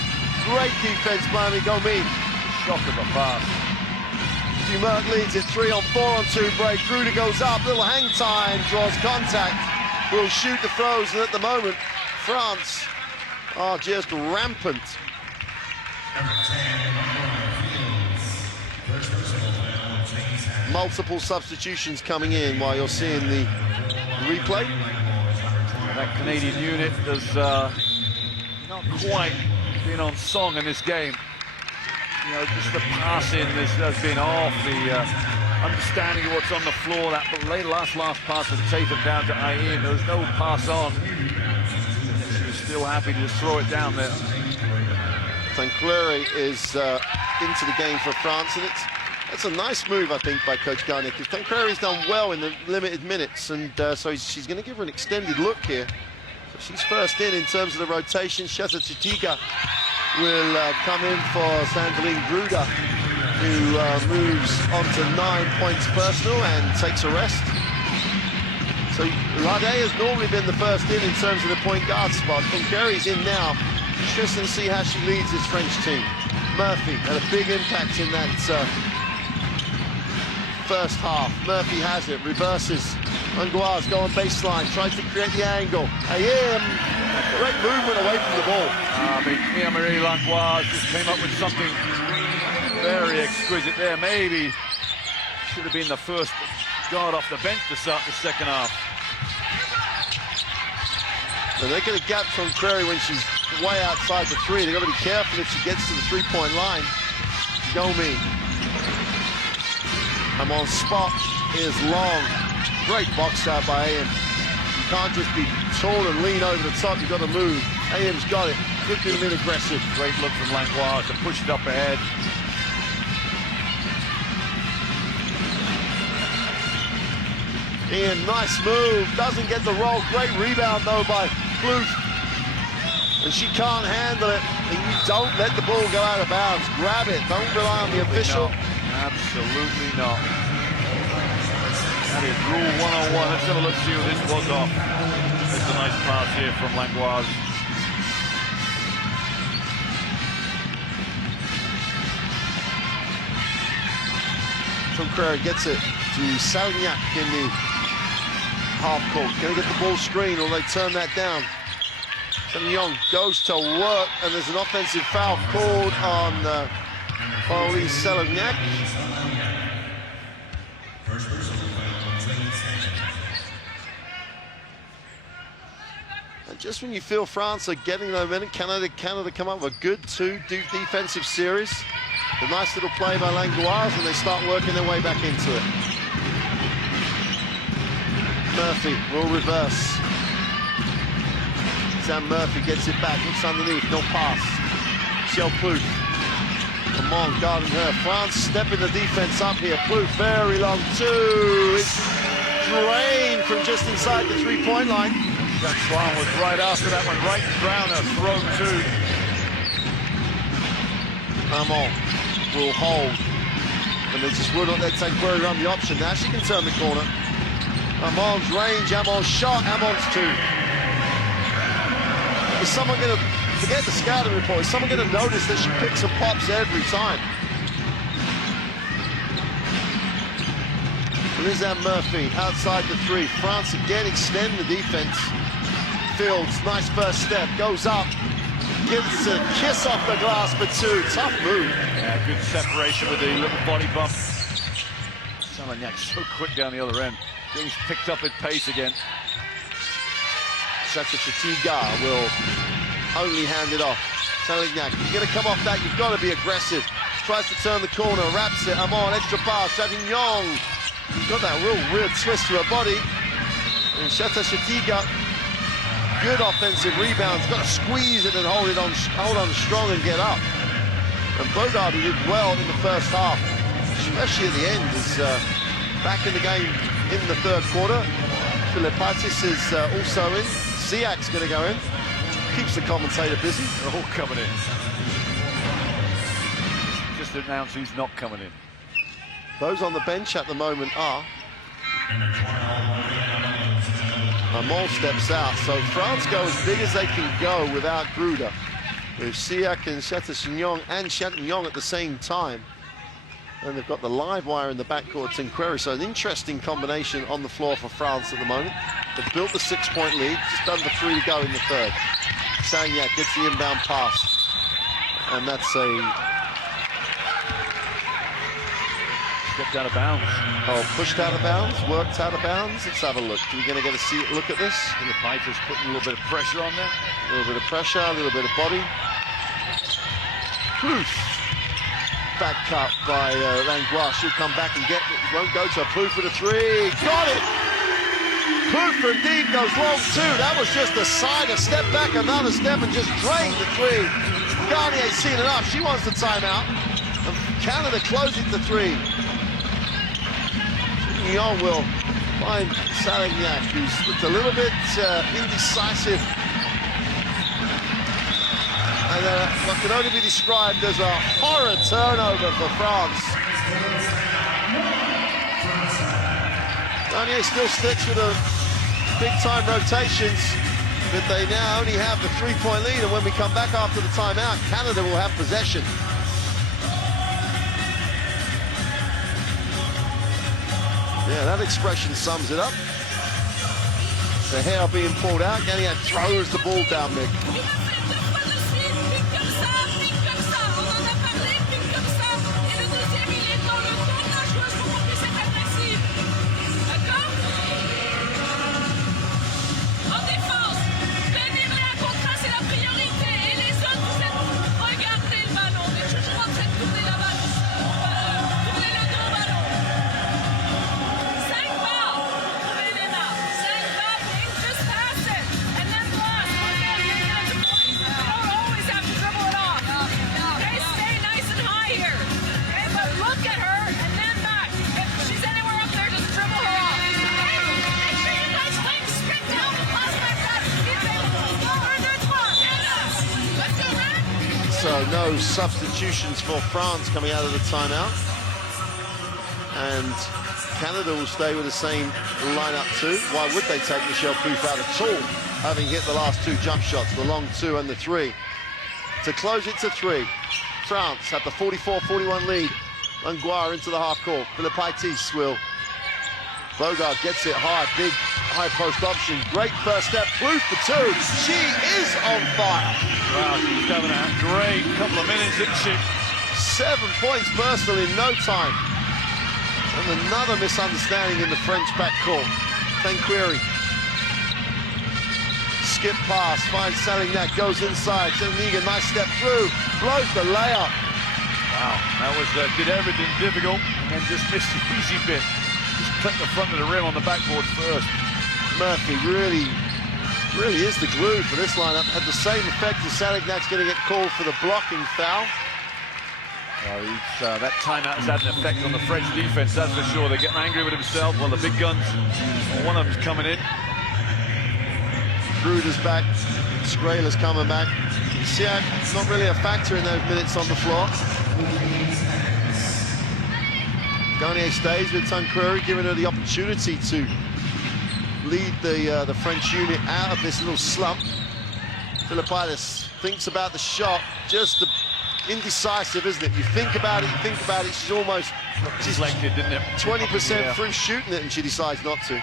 Great defense by Gomi. Shock of a pass. Dumerc leads it 3-on-4-on-2 break. Gruder goes up, little hang time, draws contact. Will shoot the throws, and at the moment, France are just rampant. Multiple substitutions coming in while you're seeing the replay. That Canadian unit has not quite been on song in this game. You know, just the passing has been off, the understanding of what's on the floor. That last pass was taken down to Ayin. There was no pass on. She was still happy to just throw it down there. Tancreury is into the game for France, and it's a nice move, I think, by Coach Garnier, because Tancreury's done well in the limited minutes, and so she's going to give her an extended look here. So she's first in terms of the rotation. Sheta Tutiga will come in for Sandeline Gruder, who moves on to 9 points personal and takes a rest. So Lade has normally been the first in terms of the point guard spot. Tancreury's in now. Interesting to see how she leads this French team. Murphy had a big impact in that first half. Murphy has it, reverses. Langlois go on baseline, tries to create the angle. AM, great movement away from the ball. I mean, Mia-Marie Langlois just came up with something very exquisite there. Maybe should have been the first guard off the bench to start the second half. So they're going to gap from Tancreury when she's way outside the three. They've got to be careful if she gets to the three-point line. Gomi. I'm on spot. Is long. Great box out by AM. You can't just be tall and lean over the top. You've got to move. AM's got it. Could be a bit aggressive. Great look from Langlois to push it up ahead. Ian, nice move. Doesn't get the roll. Great rebound, though, by Bluth. And she can't handle it. And you don't let the ball go out of bounds. Grab it. Don't rely on the official. No, absolutely not. That is rule 101. Let's have a look, see who this was off. That's a nice pass here from Langlois. Tancreury gets it to Sagnac in the half court. Going to get the ball screen, or they turn that down. Young goes to work, and there's an offensive foul called on Pauline Sagnac. And just when you feel France are getting the momentum, Canada come up with a good two defensive series. A nice little play by Langlois, and they start working their way back into it. Murphy will reverse. Sam Murphy gets it back, looks underneath, no pass. Michelle Plouffe. Come on, guarding her. France stepping the defense up here. Plouffe, very long two. It's drained from just inside the three-point line. That Swan was right after that one, right down her throat too. Amon will hold. And they just will not let Tanqueray run the option. Now she can turn the corner. Amon's range, Amon's shot, Amon's two. Is someone going to, forget the scouting report, is someone going to notice that she picks and pops every time? Lizanne Murphy outside the three. France again extend the defense. Fields, nice first step, goes up. Gives a kiss off the glass for two. Tough move. Yeah, good separation with the little body bump. Salignac so quick down the other end. Things picked up at pace again. Chatiga will only hand it off. Salignac, you're going to come off that, you've got to be aggressive. Tries to turn the corner, wraps it. Amon, extra pass. Chatiga. She's got that real weird twist to her body. And Chatiga, good offensive rebounds. Got to squeeze it and hold on strong and get up. And Bogard did well in the first half, especially at the end. Is back in the game in the third quarter. Philippatis is also in. Siak's going to go in. Keeps the commentator busy. They're all coming in. Just announced who's not coming in. Those on the bench at the moment are. Amon steps out, so France go as big as they can go without Gruder. With Siak and Chattersignon and Chantignon at the same time. And they've got the live wire in the backcourt, Tinquery. So an interesting combination on the floor for France at the moment. They've built the 6-point lead, just under 3 to go in the third. Sagnac gets the inbound pass. And that's a... Stepped out of bounds. Oh, pushed out of bounds, worked out of bounds. Let's have a look. Are we going to get a look at this? Philippatis putting a little bit of pressure on there. A little bit of pressure, a little bit of body. Plouffe. Back cut by Langlois. She'll come back and get it. Won't go to a Plouffe with a three. Got it! Plouffe from deep goes long two. That was just a side, a step back, another step, and just drained the three. Garnier's seen enough. She wants the timeout. And Canada closes it to three. Young will find Salignac, who's looked a little bit indecisive. And what can only be described as a horror turnover for France. Garnier still sticks with the big-time rotations, but they now only have the 3-point lead, and when we come back after the timeout, Canada will have possession. Yeah, that expression sums it up. The hair being pulled out, Garnier throws the ball down mid. So no substitutions for France coming out of the timeout. And Canada will stay with the same lineup too. Why would they take Michelle Plouffe out at all, having hit the last two jump shots, the long two and the three? To close it to three, France have the 44-41 lead. Langlois into the half court. Philippatis will. Bogard gets it high, big high post option. Great first step. Plouffe for two. She is on fire. Wow, she's having a great couple of minutes, isn't she? 7 points personal in no time. And another misunderstanding in the French backcourt. Tanqueray. Skip pass, finds Salignac, goes inside. Salignac, nice step through, blows the layup. Wow, that was did everything difficult and just missed the easy bit. Just clipped the front of the rim on the backboard first. Murphy really is the glue for this lineup. Had the same effect as Salignac's going to get called for the blocking foul. Well, that timeout has had an effect on the French defense, that's for sure. They're getting angry with themselves while the big guns, one of them's coming in. Gruder's back, Skrela's coming back. Siak not really a factor in those minutes on the floor. Garnier stays with Tancredi, giving her the opportunity to lead the French unit out of this little slump. Philippidis thinks about the shot, just indecisive, isn't it? You think about it, she's Deflected, didn't it? 20% through shooting it, and she decides not to.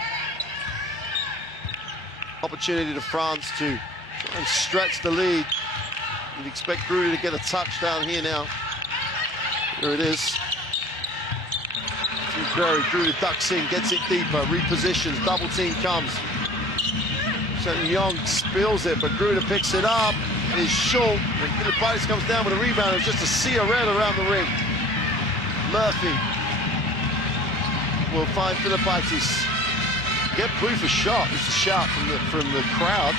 Opportunity to France to try and stretch the lead. You'd expect Gruder to get a touchdown here now. Here it is. Gruder ducks in, gets it deeper, repositions, double team comes. Young spills it, but Gruder picks it up. It is short, and Philippidis comes down with a rebound. It's just a sea of red around the ring. Murphy will find Philippidis. Get proof a shot. It's a shout from the crowd.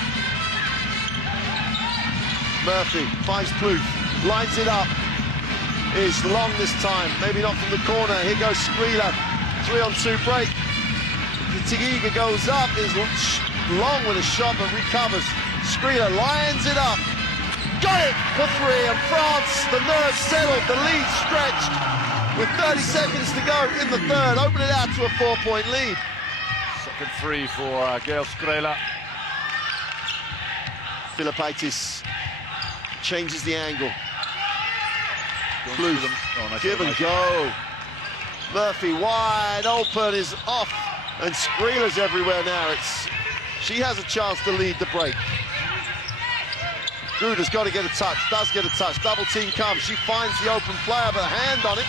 Murphy finds Plouffe, lines it up. Is long this time, maybe not from the corner. Here goes Skrela, 3-on-2 break. Tigiga goes up, is long with a shot but recovers. Skrela lines it up. Got it for three, and France, the nerves settled, the lead stretched with 30 seconds to go in the third. Open it out to a 4-point lead. Second three for Gael Skrela. Philippidis changes the angle. Plouffe, nice give and go. Murphy wide open, is off, and Skrela's everywhere now. She has a chance to lead the break. Gruder's got to get a touch, does get a touch. Double team comes, she finds the open player, but a hand on it.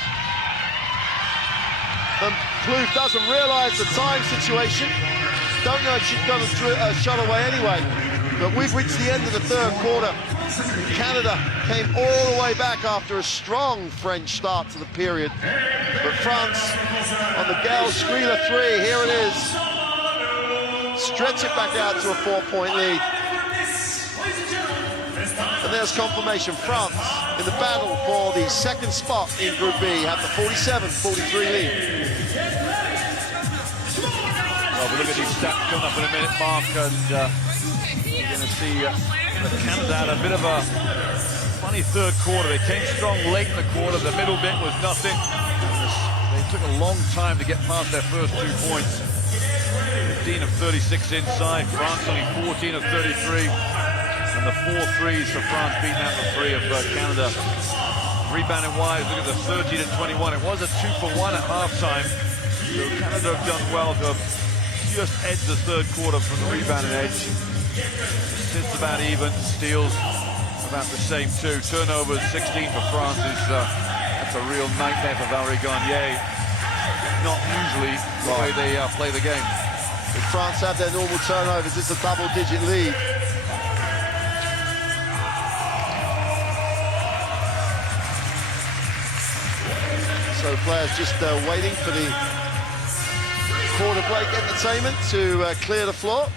And Plouffe doesn't realize the time situation. Don't know if she's got a shot away anyway. But we've reached the end of the third quarter. Canada came all the way back after a strong French start to the period. But France on the Gael Skrela three, here it is. Stretch it back out to a 4-point lead. And there's confirmation. France in the battle for the second spot in Group B have the 47-43 lead. Well, we'll look at these stats coming up in a minute, Mark, and you're going to see that Canada had a bit of a funny third quarter. They came strong late in the quarter. The middle bit was nothing. They took a long time to get past their first 2 points. 15 of 36 inside. France only 14 of 33. And the 4 threes for France beating out the 3 of Canada. Rebounding wise, look at the 13-21. It was a 2-for-1 at halftime. So Canada have done well to just edge the third quarter from the rebounding edge. Assists about even, steals about the same too. Turnovers 16 for France that's a real nightmare for Valerie Garnier. Not usually the way they play the game. If France have their normal turnovers, it's a double-digit lead. So players just waiting for the quarter break entertainment to clear the floor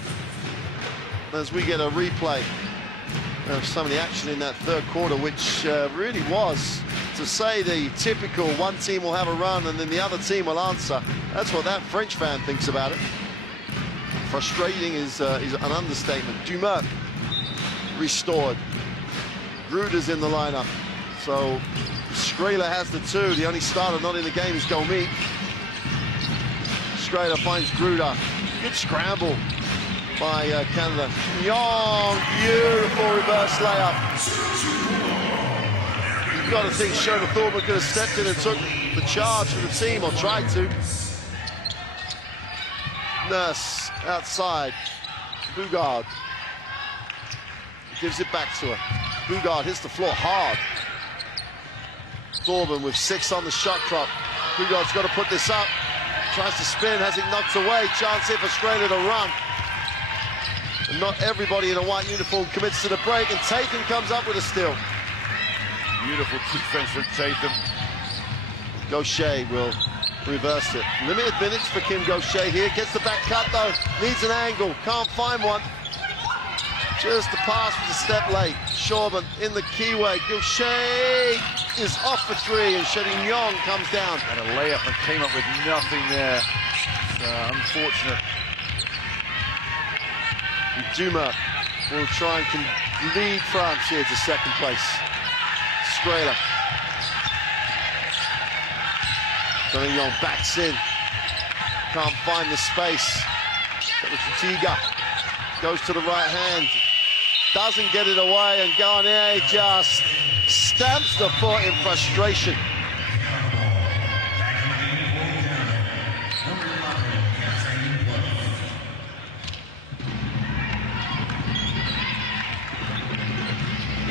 as we get a replay of some of the action in that third quarter, which really was, to say, the typical one team will have a run and then the other team will answer. That's what that French fan thinks about it. Frustrating is an understatement. Dumerc restored. Gruder's in the lineup. So Skrela has the 2. The only starter not in the game is Golmi. Skrela finds Gruder. Good scramble by Canada. Young, beautiful reverse layup. You've got to think Shona Thorburn could have stepped in and took the charge for the team, or tried to. Nurse outside. Bugard gives it back to her. Bugard hits the floor hard. Thorburn with 6 on the shot clock. Bugard's got to put this up. Tries to spin, has it knocked away. Chance here for Skrela to run. And not everybody in a white uniform commits to the break, and Tatum comes up with a steal. Beautiful defense from Tatum. Gaucher will reverse it. Limited minutes for Kim Gaucher here. Gets the back cut though. Needs an angle. Can't find one. Just the pass was a step late. Shorman in the keyway. Gilshay is off for three, and Shedding Yong comes down. And a layup and came up with nothing there. Unfortunate. Duma will try and lead France here to second place. Strela. Shedding Yong backs in. Can't find the space. Tiga goes to the right hand. Doesn't get it away, and Garnier just stamps the foot in frustration.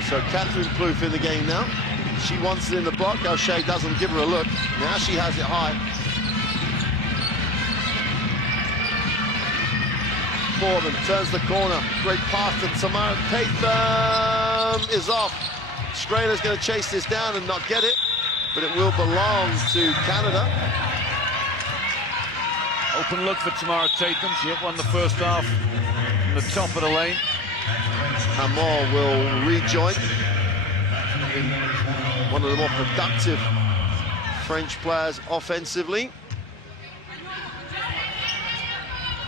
So Catherine Plouffe in the game now. She wants it in the block. O'Shea doesn't give her a look. Now she has it high. Foreman turns the corner. Great pass to Tamara. Tatham is off. Strela's going to chase this down and not get it, but it will belong to Canada. Open look for Tamara Tatham. She hit one the first half from the top of the lane. Amor will rejoin. One of the more productive French players offensively.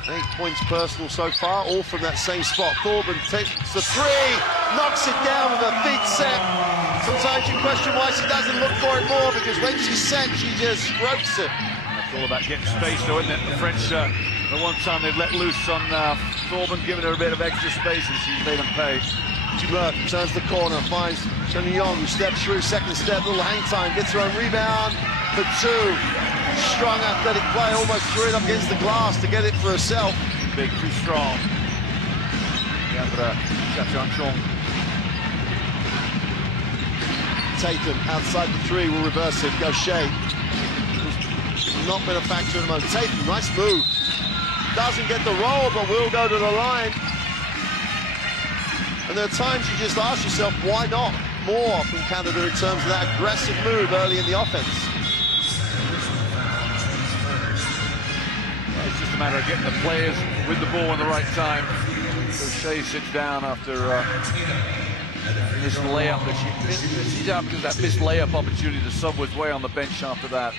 8 points personal so far, all from that same spot. Thorburn takes the three, knocks it down with her feet set. Sometimes you question why she doesn't look for it more, because when she's set, she just ropes it. It's all about getting space, though, isn't it? The French, the one time they've let loose on Thorburn, giving her a bit of extra space, and she's made them pay. Dumert turns the corner, finds Shedding Yong, who steps through, second step, little hang time, gets her own rebound for two. Strong athletic play, almost threw it up against the glass to get it for herself. Big, too strong. Tatham outside the three will reverse it. Gaucher not been a factor in the moment. Tatham, nice move. Doesn't get the roll, but will go to the line. And there are times you just ask yourself, why not more from Canada in terms of that aggressive move early in the offense? It's just a matter of getting the players with the ball in the right time. So Shea sits down after this layup that she's out because that missed layup opportunity. The sub was way on the bench after that.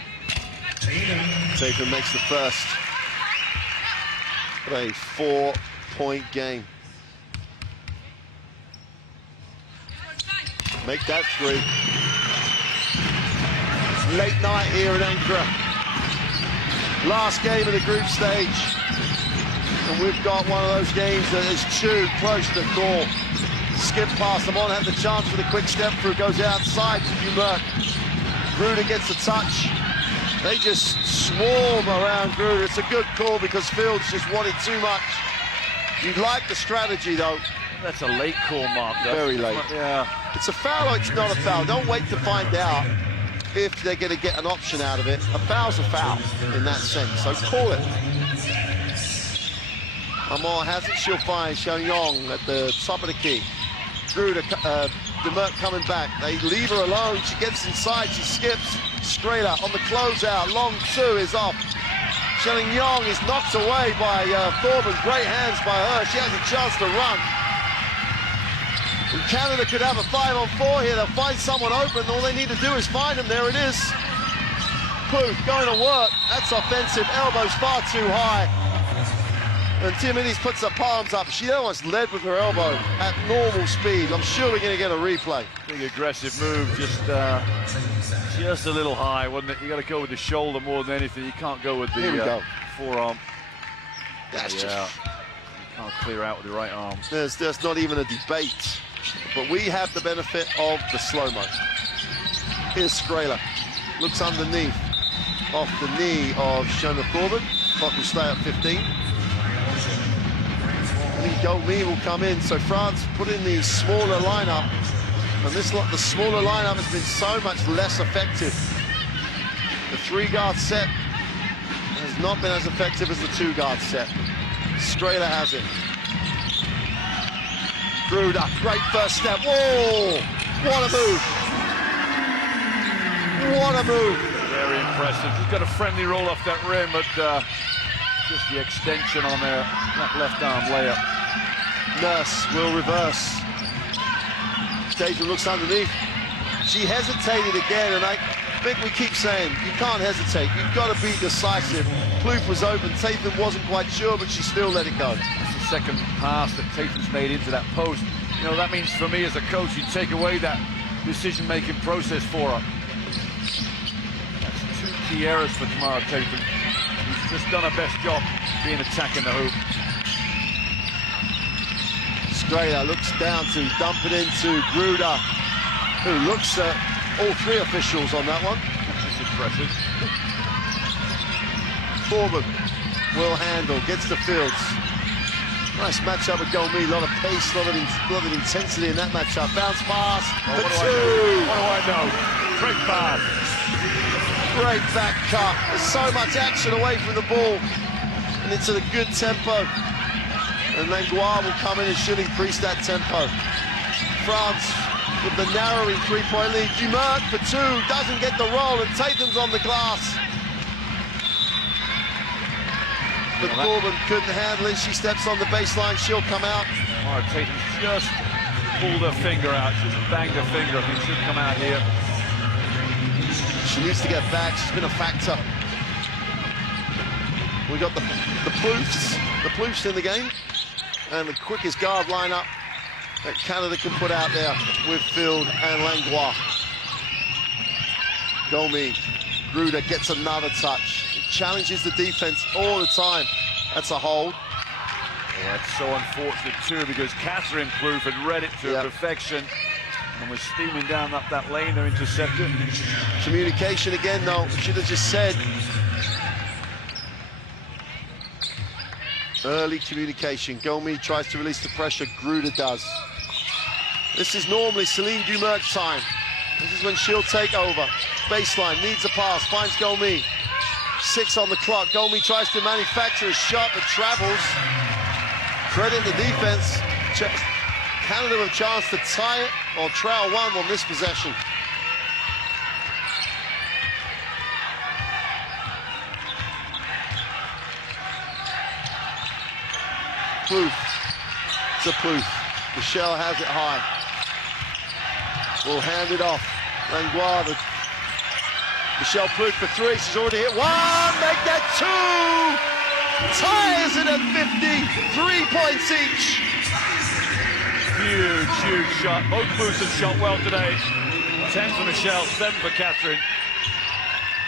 Tatham makes the first. What a 4-point game. Make that three. Late night here in Ankara. Last game of the group stage. And we've got one of those games that is too close to call. Skip past Amon, had the chance for the quick step through, goes outside to Dumert. Gruder gets a touch. They just swarm around Gruder. It's a good call because Fields just wanted too much. You'd like the strategy though. That's a late call, Mark. Very late. Yeah. It's a foul or it's not a foul. Don't wait to find out if they're going to get an option out of it. A foul's a foul in that sense, so call it. Amor has it, she'll find Xiaoyong at the top of the key. Gruder, Demert coming back. They leave her alone. She gets inside, she skips. Strela on the closeout. Long two is off. Xiaoyong is knocked away by Thorburn. Great hands by her. She has a chance to run. And Canada could have a 5-on-4 here. They'll find someone open. All they need to do is find him. There it is. Plouffe going to work. That's offensive. Elbows far too high. And Timonidis puts her palms up. She almost led with her elbow at normal speed. I'm sure we're going to get a replay. Big aggressive move, just a little high, wasn't it? You got to go with the shoulder more than anything. You can't go with the forearm. That's just... You can't clear out with the right arm. There's not even a debate. But we have the benefit of the slow-mo. Here's Strela. Looks underneath. Off the knee of Shona Thorburn. Clock will stay at 15. I think Goldme will come in. So France put in the smaller lineup. And the smaller lineup has been so much less effective. The three-guard set has not been as effective as the two-guard set. Strela has it. Gruder, great first step. Whoa! What a move! What a move! Very impressive. He's got a friendly roll off that rim, but just the extension on there, that left arm layup. Nurse will reverse. Tatum looks underneath. She hesitated again, and I think we keep saying, you can't hesitate. You've got to be decisive. Plouffe was open. Tatum wasn't quite sure, but she still let it go. It's the second pass that Tatum's made into that post. You know, that means for me as a coach, you take away that decision-making process for her. That's two key errors for Tamara Tatum. She's just done her best job being attacking the hoop. Strela looks down to dump it into Gruder, who looks at all three officials on that one. That's impressive. Foreman will handle, gets the Fields. Nice matchup with Golmi, a lot of pace, a lot of intensity in that matchup. Bounce pass for two. What do I know? Great pass. Great back cut. There's so much action away from the ball, and it's at a good tempo. And Langlois will come in and should increase that tempo. France with the narrowing three-point lead. Dumert for two, doesn't get the roll, and Tatum's on the glass. But Corbin couldn't handle it. She steps on the baseline, she'll come out. Oh, Tatum's just pulled her finger out, just banged her finger. I think she'll come out here. She needs to get back, she's been a factor. We got the Plouffes in the game, and the quickest guard lineup that Canada can put out there with Field and Langlois. Golmi, Gruder gets another touch. Challenges the defense all the time. That's a hold. Oh, that's so unfortunate too, because Catherine Plouffe had read it to perfection and was steaming down up that lane. They're intercepted. Communication again, though. Should have just said. Early communication. Golmi tries to release the pressure. Gruder does. This is normally Celine Dumert time. This is when she'll take over. Baseline, needs a pass, finds Golmi. 6 on the clock. Golmi tries to manufacture a shot, but travels. Credit the defense. Canada with a chance to tie it or trail one on this possession. Plouffe to Plouffe. Michelle has it high. Will hand it off. Langlois, Michelle Plouffe for three. She's already hit one. Make that two. Ties it at 50. 3 points each. Huge, huge shot. Both Plouffes have shot well today. 10 for Michelle, 7 for Catherine.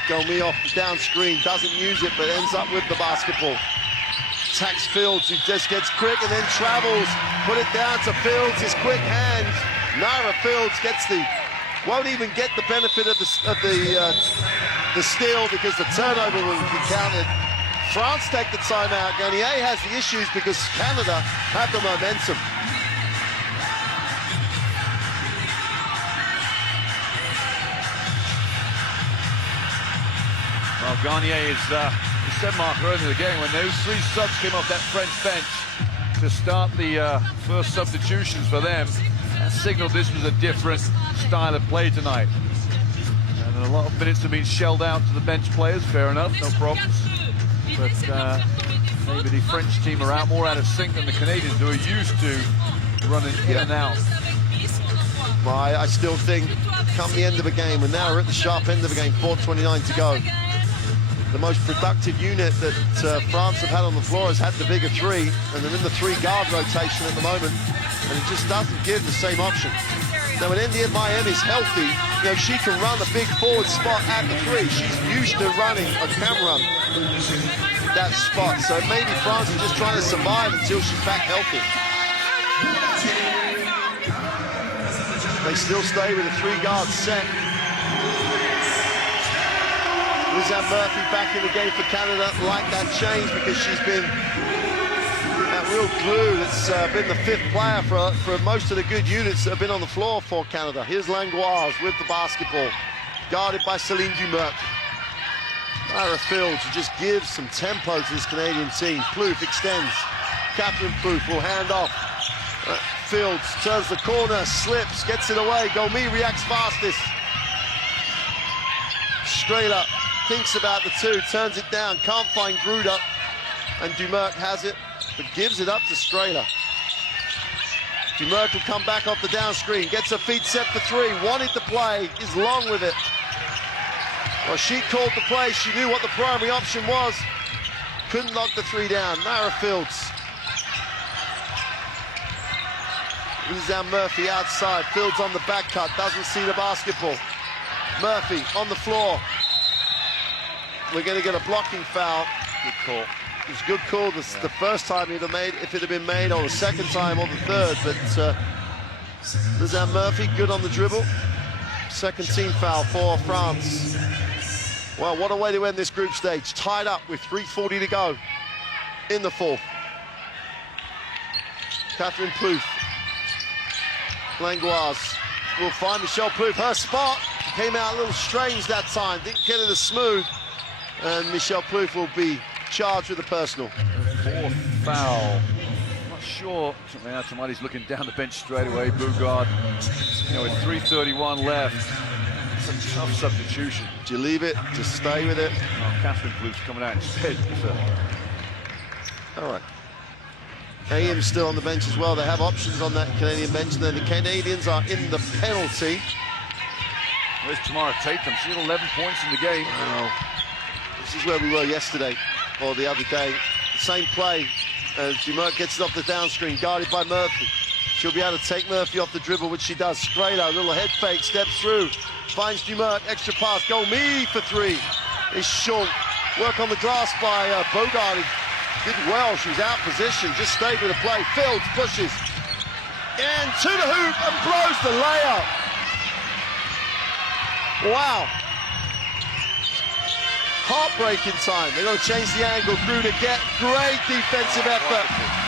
Golmi off the down screen. Doesn't use it, but ends up with the basketball. Attacks Fields, who just gets quick and then travels. Put it down to Fields. His quick hands. Naira Fields gets won't even get the benefit of the steal because the turnover will be counted. France take the timeout. Garnier has the issues because Canada have the momentum. Well, Garnier is the set marker early in the game when those 3 subs came off that French bench to start the first substitutions for them. That signaled this was a different style of play tonight. And a lot of minutes have been shelled out to the bench players, fair enough, no problems. But maybe the French team are more out of sync than the Canadians, who are used to running in and out. Well, I still think come the end of a game, and now we're at the sharp end of the game, 4:29 to go. The most productive unit that France have had on the floor has had the bigger 3, and they're in the 3-guard rotation at the moment, and it just doesn't give the same option. Now, when India Miami's healthy, you know, she can run a big forward spot at the 3. She's used to running a cam-run that spot, so maybe France is just trying to survive until she's back healthy. They still stay with a 3-guard set. Lizanne Murphy back in the game for Canada. Like that change because she's been that real glue that's been the 5th player for most of the good units that have been on the floor for Canada. Here's Langlois with the basketball, guarded by Celine Dumert. Naira Fields, who just gives some tempo to this Canadian team. Plouffe extends. Catherine Plouffe will hand off. Fields turns the corner, slips, gets it away. Golmi reacts fastest. Strela thinks about the 2, turns it down, can't find Gruder, and Dumert has it, but gives it up to Strela. Dumerc will come back off the down screen, gets her feet set for three, wanted to play, is long with it. Well, she called the play, she knew what the primary option was. Couldn't knock the three down. Nara Fields. Brings down Murphy outside. Fields on the back cut, doesn't see the basketball. Murphy on the floor. We're going to get a blocking foul. Good call. It was a good call. This the first time he'd have made, if it had been made, or the second time, or the third. But Lizanne Murphy, good on the dribble. Second team foul for France. Well, what a way to end this group stage. Tied up with 3:40 to go in the fourth. Catherine Plouffe. Langlois will find Michelle Plouffe. Her spot came out a little strange that time. Didn't get it as smooth. And Michelle Plouffe will be charged with a personal. Fourth foul. Not sure. Now Tamati's looking down the bench straight away. Bugard, with 3:31 left. It's a tough substitution. Do you leave it? Just stay with it? Oh, Catherine Plouffe's coming out instead. All right. AIM's still on the bench as well. They have options on that Canadian bench. And then the Canadians are in the penalty. Where's Tamara Tatum? She had 11 points in the game. Oh. This is where we were yesterday, or the other day. Same play as Dumerc gets it off the down screen, guarded by Murphy. She'll be able to take Murphy off the dribble, which she does. Skrela, little head fake, steps through, finds Dumerc, extra pass, go me for three. Is short. Work on the glass by Bogard. Did well, she was out position, just stayed with the play. Fields pushes, and to the hoop and blows the layup. Wow. Heartbreaking time. They're going to change the angle. Gruder get great defensive effort.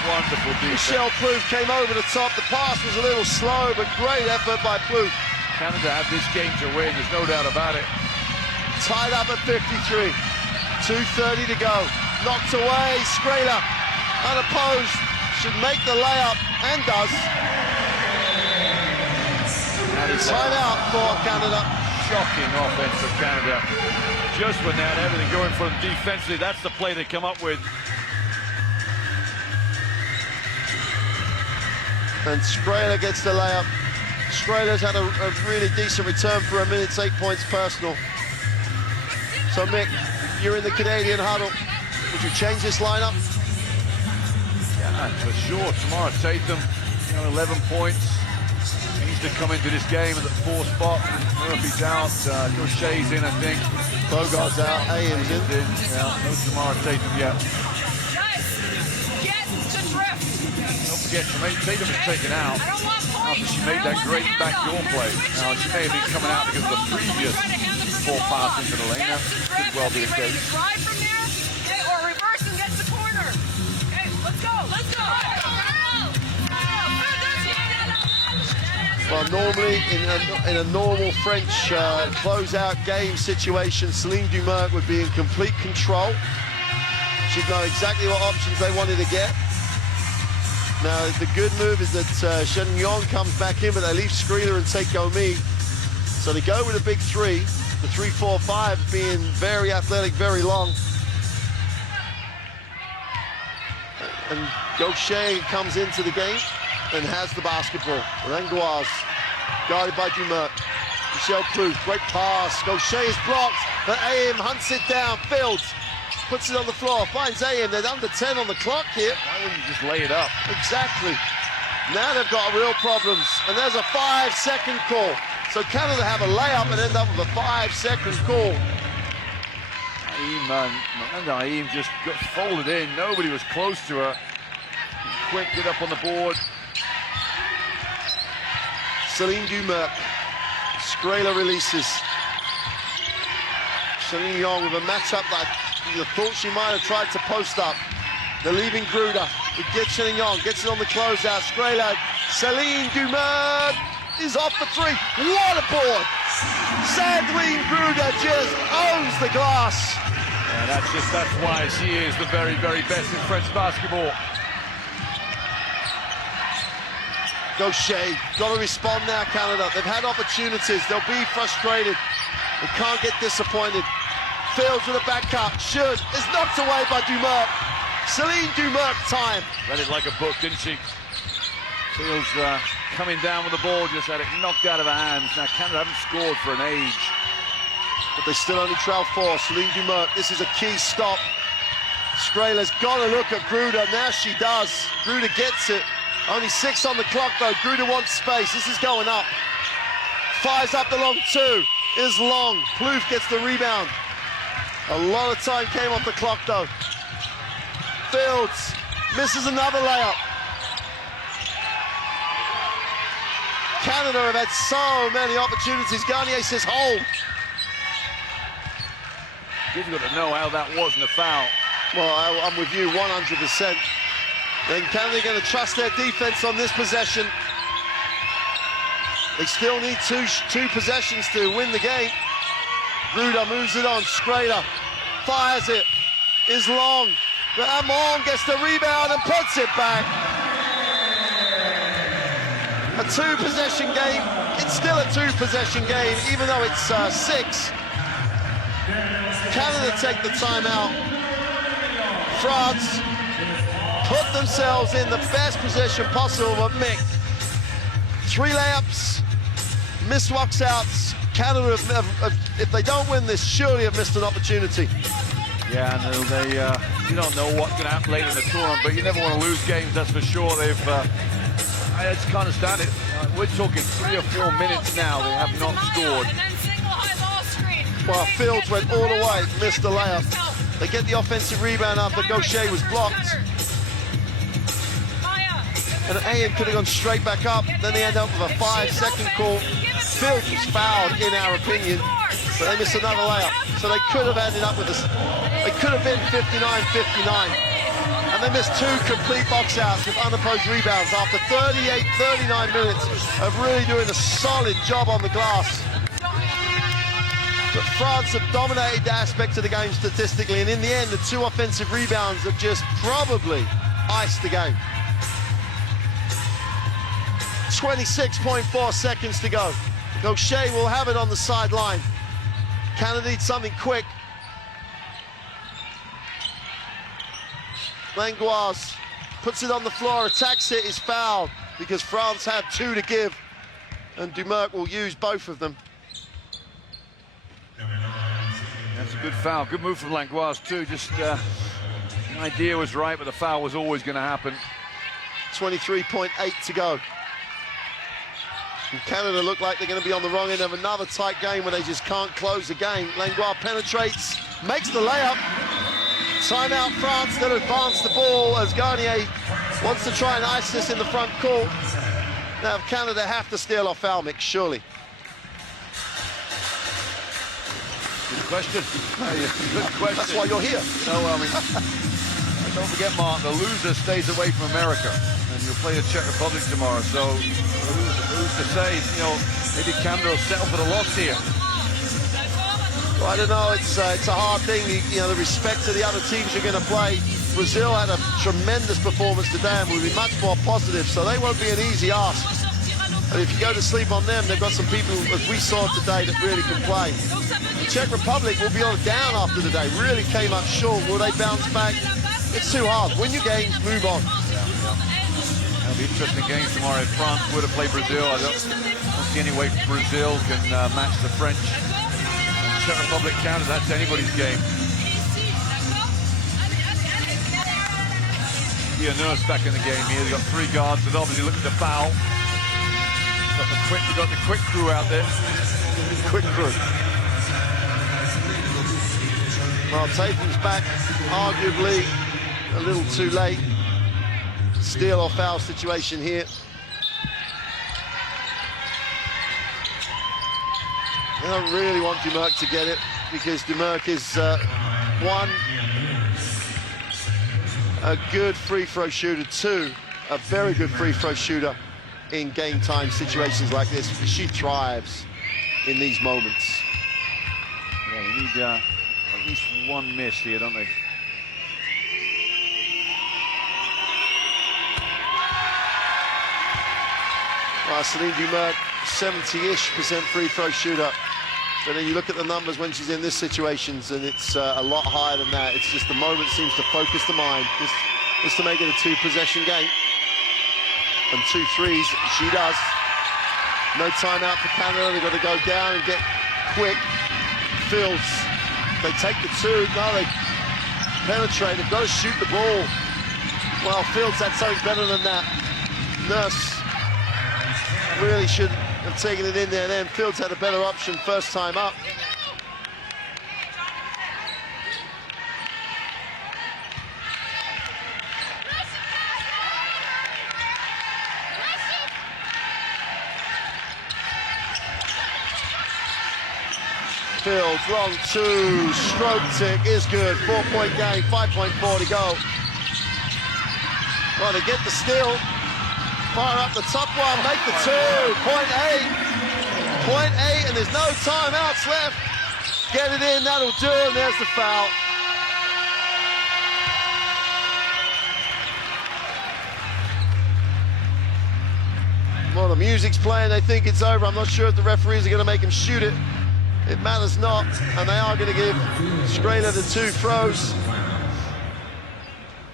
Wonderful defense. Michelle Plouffe came over the top. The pass was a little slow, but great effort by Plouffe. Canada have this game to win, there's no doubt about it. Tied up at 53. 2:30 to go. Knocked away. Skrela, unopposed, should make the layup, and does. Timeout for Canada. Shocking offense for Canada. Just when they had everything going for them defensively, that's the play they come up with. And Skrela gets the layup. Skrela's had a really decent return for a minute, 8 points personal. So Mick, you're in the Canadian huddle. Would you change this lineup? Yeah, for sure. Tamara Tatum, 11 points. Needs to come into this game at the 4th spot. Murphy's out. Gaucher's in, I think. Bogard's out. AIM's in. Yeah, no Tamara Tatum yet. Guys, get to drift. Don't forget, Tatum was taken out after she made that great backdoor play. Now, she may have been coming out because of the previous 4 passes into the lane. That could well be the case. Drive from there, okay, or reverse and get to the corner. Okay, let's go, let's go. Well, normally in a normal French closeout game situation, Celine Dumerc would be in complete control. She'd know exactly what options they wanted to get. Now, the good move is that Shen Yong comes back in, but they leave Skrela and take Gomi. So they go with a big three, the 3-4-5 being very athletic, very long. And Gaucher comes into the game and has the basketball. Langlois, guarded by Dumerc. Michelle Plouffe, great pass. Gaucher is blocked, but AIM hunts it down. Fields puts it on the floor, finds AIM. They're under 10 on the clock here. Why wouldn't you just lay it up? Exactly. Now they've got real problems, and there's a 5-second call. So Canada have a layup and end up with a 5-second call. Naeem just got folded in. Nobody was close to her. Quick, get up on the board. Celine Dumerc. Skrela releases. Celine Yong with a matchup that you thought she might have tried to post up. They're leaving Gruder. It gets Celine Yong, gets it on the closeout. Skrela. Celine Dumerc is off the three. What a board! Sandrine Gruder just owns the glass. Yeah, that's why she is the very, very best in French basketball. Gaucher, got to respond now, Canada. They've had opportunities. They'll be frustrated. They can't get disappointed. Fields with a back cut. Should. Is knocked away by Dumerc. Celine Dumerc time. Read it like a book, didn't she? Fields coming down with the ball, just had it knocked out of her hands. Now Canada haven't scored for an age. But they still only trail 4. Celine Dumerc, this is a key stop. Skrela's got to look at Gruder. Now she does. Gruder gets it. Only 6 on the clock though. Gruder wants space. This is going up. Fires up the long 2. Is long. Plouffe gets the rebound. A lot of time came off the clock though. Fields misses another layup. Canada have had so many opportunities. Garnier says hold. Difficult to know how that wasn't a foul. Well, I'm with you 100%. Then Canada going to trust their defense on this possession. They still need two possessions to win the game. Gruder moves it on. Skrela fires it. Is long. But Amon gets the rebound and puts it back. A 2-possession game. It's still a 2-possession game, even though it's 6. Canada take the timeout. France put themselves in the best position possible, but Mick, 3 layups, missed walkouts. Canada, if they don't win this, surely have missed an opportunity. Yeah, and you don't know what's going to happen later in the tournament, but you never want to lose games, that's for sure. I just can't understand it. We're talking 3 or 4 minutes now. They have not scored. Well, Fields went all the way, missed the layup. They get the offensive rebound after Gaucher was blocked. And AM could have gone straight back up. Then they end up with a 5-second call. Fields was fouled, in our opinion, but they missed another layup. So they could have ended up with this. They could have been 59-59. And they missed 2 complete box outs with unopposed rebounds after 39 minutes of really doing a solid job on the glass. But France have dominated the aspect of the game statistically, and in the end, the 2 offensive rebounds have just probably iced the game. 26.4 seconds to go. Gaucher will have it on the sideline. Canada needs something quick. Langlois puts it on the floor, attacks it, is fouled because France had 2 to give, and Dumerc will use both of them. That's a good foul. Good move from Langlois too. Just the idea was right, but the foul was always going to happen. 23.8 to go. And Canada look like they're going to be on the wrong end of another tight game where they just can't close the game. Langlois penetrates, makes the layup. Timeout France, they'll advance the ball as Garnier wants to try and ice this in the front court. Now Canada have to steal off foul mix, surely. Good question. Good question. That's why you're here. No, I mean, don't forget, Mark, the loser stays away from America, and you'll play the Czech Republic tomorrow. So who's to say, you know, maybe Canada will settle for the loss here. Well, I don't know, it's a hard thing, the respect to the other teams you're going to play. Brazil had a tremendous performance today and will be much more positive, so they won't be an easy ask. And if you go to sleep on them, they've got some people, as we saw today, that really can play. The Czech Republic will be on down after today, really came up short. Will they bounce back? It's too hard. Win your games, move on. It'll be interesting games tomorrow. If France were to play Brazil, I don't see any way Brazil can match the French. Czech Republic, Canada, that's anybody's game. Ian Nurse back in the game here. They've got 3 guards, but obviously look at the foul. We've got the quick crew out there. Quick crew. Well, Tatum's back, arguably a little too late. Steal or foul situation here. I don't really want Dumerc to get it because Dumerc is one, a good free throw shooter, 2, a very good free throw shooter in game time situations like this. She thrives in these moments. Yeah, you need at least 1 miss here, don't they? Well, Celine Dumerc, 70-ish% free throw shooter. But then you look at the numbers when she's in this situations, and it's a lot higher than that. It's just the moment seems to focus the mind, just to make it a 2-possession game. and 2 threes. She does. No timeout for Canada. They've got to go down and get quick. Fields, they take the 2. No, they penetrate. They've got to shoot the ball. Well, Fields had something better than that. Nurse really should have taken it in there then. Fields had a better option first time up. Fields, long 2, stroke tick is good. 4-point game, 5.4 to go. Well, they get the steal. Fire up the top one, make the 2. Point 8, and there's no timeouts left. Get it in, that'll do it, and there's the foul. Well, the music's playing, they think it's over. I'm not sure if the referees are going to make him shoot it. It matters not, and they are going to give Scraler the 2 throws.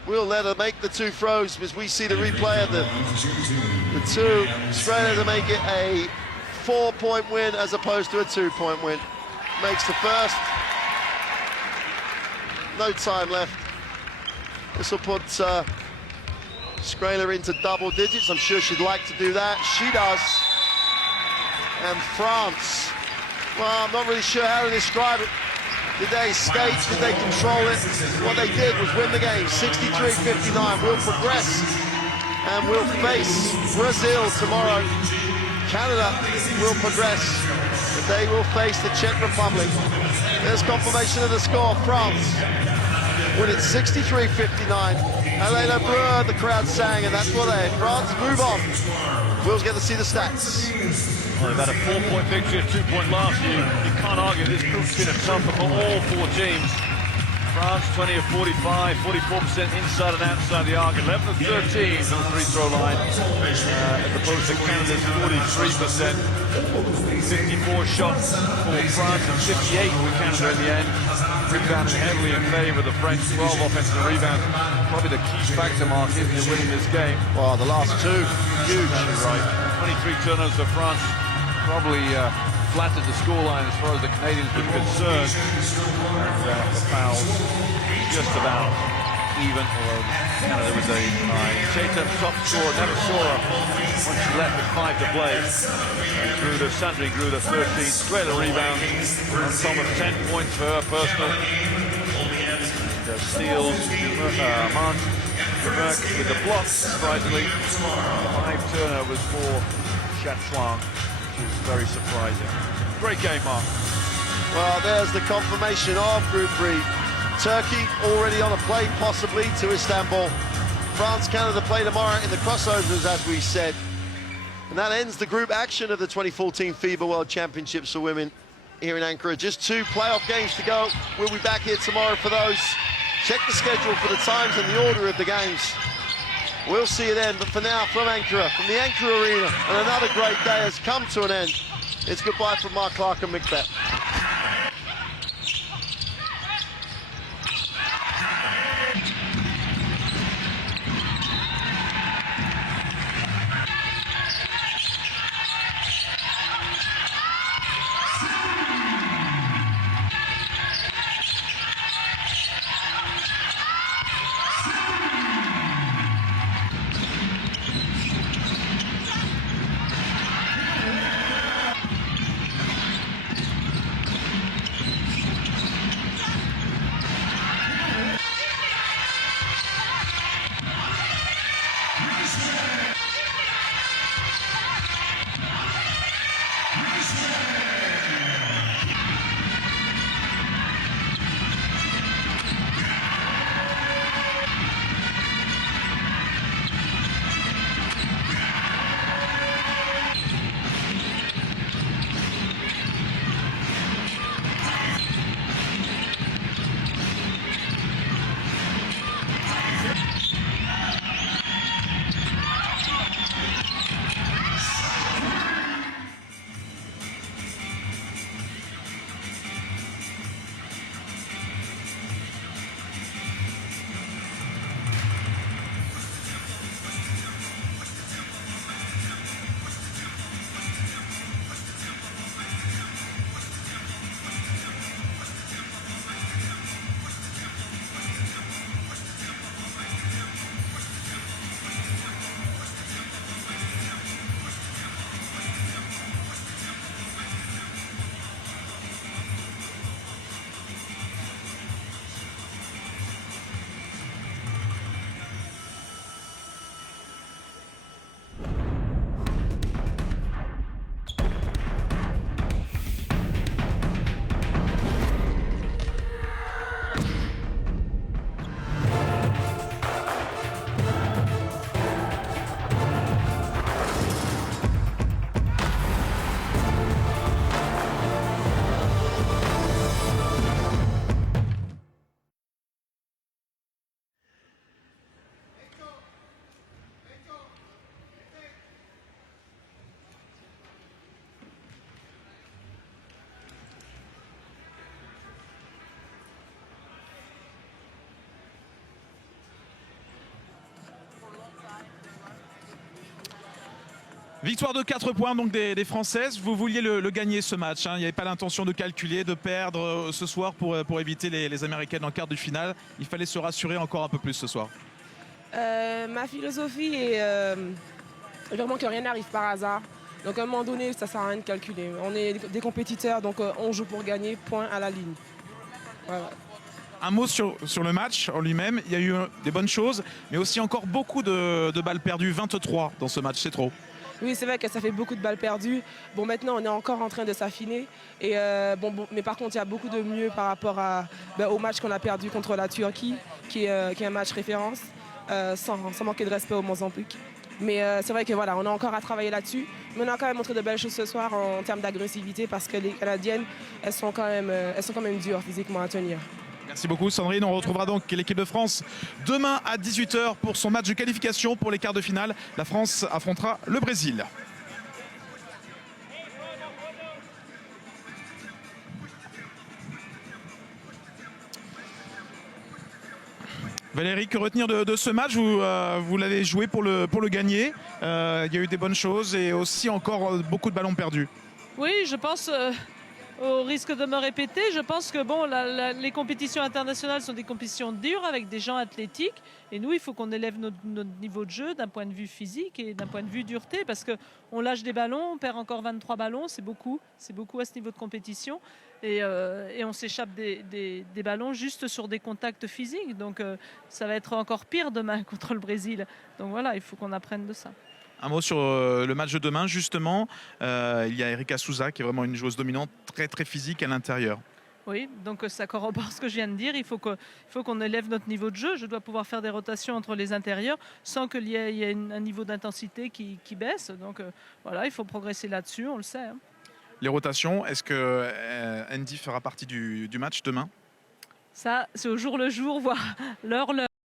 We'll let her make the 2 throws as we see the replay of the 2. Scraler to make it a 4-point win as opposed to a 2-point win. Makes the first. No time left. This will put Scraler into double digits. I'm sure she'd like to do that. She does. And France. Well, I'm not really sure how to describe it. Did they skate? Did they control it? What they did was win the game, 63-59. We'll progress and we'll face Brazil tomorrow. Canada will progress, but they will face the Czech Republic. There's confirmation of the score. France win it 63-59. Allez le bleu, the crowd sang, and that's what they. France move on. We'll get to see the stats. Well, they've had a 4-point victory, a 2-point last year. You can't argue this group's been a tougher for all 4 teams. France 20 of 45, 44% inside and outside the arc, 11 of 13 on the free throw line, as opposed to Canada's 43%. 54 shots for France and 58 for Canada in the end. Rebounding heavily in favour of the French, 12 offensive rebounds. Probably the key factor, Mark, if you're winning this game. Well, the last 2, huge. Right. 23 turnovers for France. Probably flattered the scoreline as far as the Canadians were concerned. And the fouls just about even, although Canada was a high. Tatum, top scorer, never saw her when she left with 5 to play. Sandrine Gruder, 13 straight rebounds. On top of 10 points for her personal. Steals, Mark with the blocks, surprisingly. 5 turnovers for Chatouan, which is very surprising. Great game, Mark. Well, there's the confirmation of Group 3. Turkey already on a plane, possibly, to Istanbul. France, Canada play tomorrow in the crossovers, as we said. And that ends the group action of the 2014 FIBA World Championships for women here in Ankara. Just 2 playoff games to go. We'll be back here tomorrow for those. Check the schedule for the times and the order of the games. We'll see you then, but for now, from Ankara, from the Ankara Arena, and another great day has come to an end. It's goodbye from Mark Clark and Mick Beck. Victoire de 4 points donc des Françaises. Vous vouliez le gagner ce match. Hein. Il n'y avait pas l'intention de calculer, de perdre ce soir pour éviter les Américaines en quart de finale. Il fallait se rassurer encore un peu plus ce soir. Ma philosophie est vraiment que rien n'arrive par hasard. Donc à un moment donné, ça ne sert à rien de calculer. On est des compétiteurs, donc on joue pour gagner, point à la ligne. Voilà. Un mot sur le match en lui-même. Il y a eu des bonnes choses, mais aussi encore beaucoup de balles perdues. 23 dans ce match, c'est trop. Oui, c'est vrai que ça fait beaucoup de balles perdues. Bon, maintenant, on est encore en train de s'affiner. Et mais par contre, il y a beaucoup de mieux par rapport au match qu'on a perdu contre la Turquie, qui est un match référence, sans manquer de respect au Mozambique. Mais c'est vrai que voilà, on a encore à travailler là-dessus. Mais on a quand même montré de belles choses ce soir en termes d'agressivité parce que les Canadiennes, elles sont quand même dures physiquement à tenir. Merci beaucoup Sandrine. On retrouvera donc l'équipe de France demain à 18 h pour son match de qualification pour les quarts de finale. La France affrontera le Brésil. Valérie, que retenir de ce match? Vous l'avez joué pour le gagner. Il y a eu des bonnes choses et aussi encore beaucoup de ballons perdus. Oui, je pense, au risque de me répéter, je pense que bon, les compétitions internationales sont des compétitions dures avec des gens athlétiques. Et nous, il faut qu'on élève notre niveau de jeu d'un point de vue physique et d'un point de vue dureté. Parce qu'on lâche des ballons, on perd encore 23 ballons, c'est beaucoup à ce niveau de compétition. Et on s'échappe des ballons juste sur des contacts physiques. Donc ça va être encore pire demain contre le Brésil. Donc voilà, il faut qu'on apprenne de ça. Un mot sur le match de demain, justement. Il y a Erika Souza qui est vraiment une joueuse dominante, très très physique à l'intérieur. Oui, donc ça corrobore ce que je viens de dire. Il faut qu'on élève notre niveau de jeu. Je dois pouvoir faire des rotations entre les intérieurs sans qu'il y ait un niveau d'intensité qui baisse. Donc voilà, il faut progresser là-dessus, on le sait. Hein. Les rotations, est-ce que Andy fera partie du match demain? Ça, c'est au jour le jour, voire l'heure.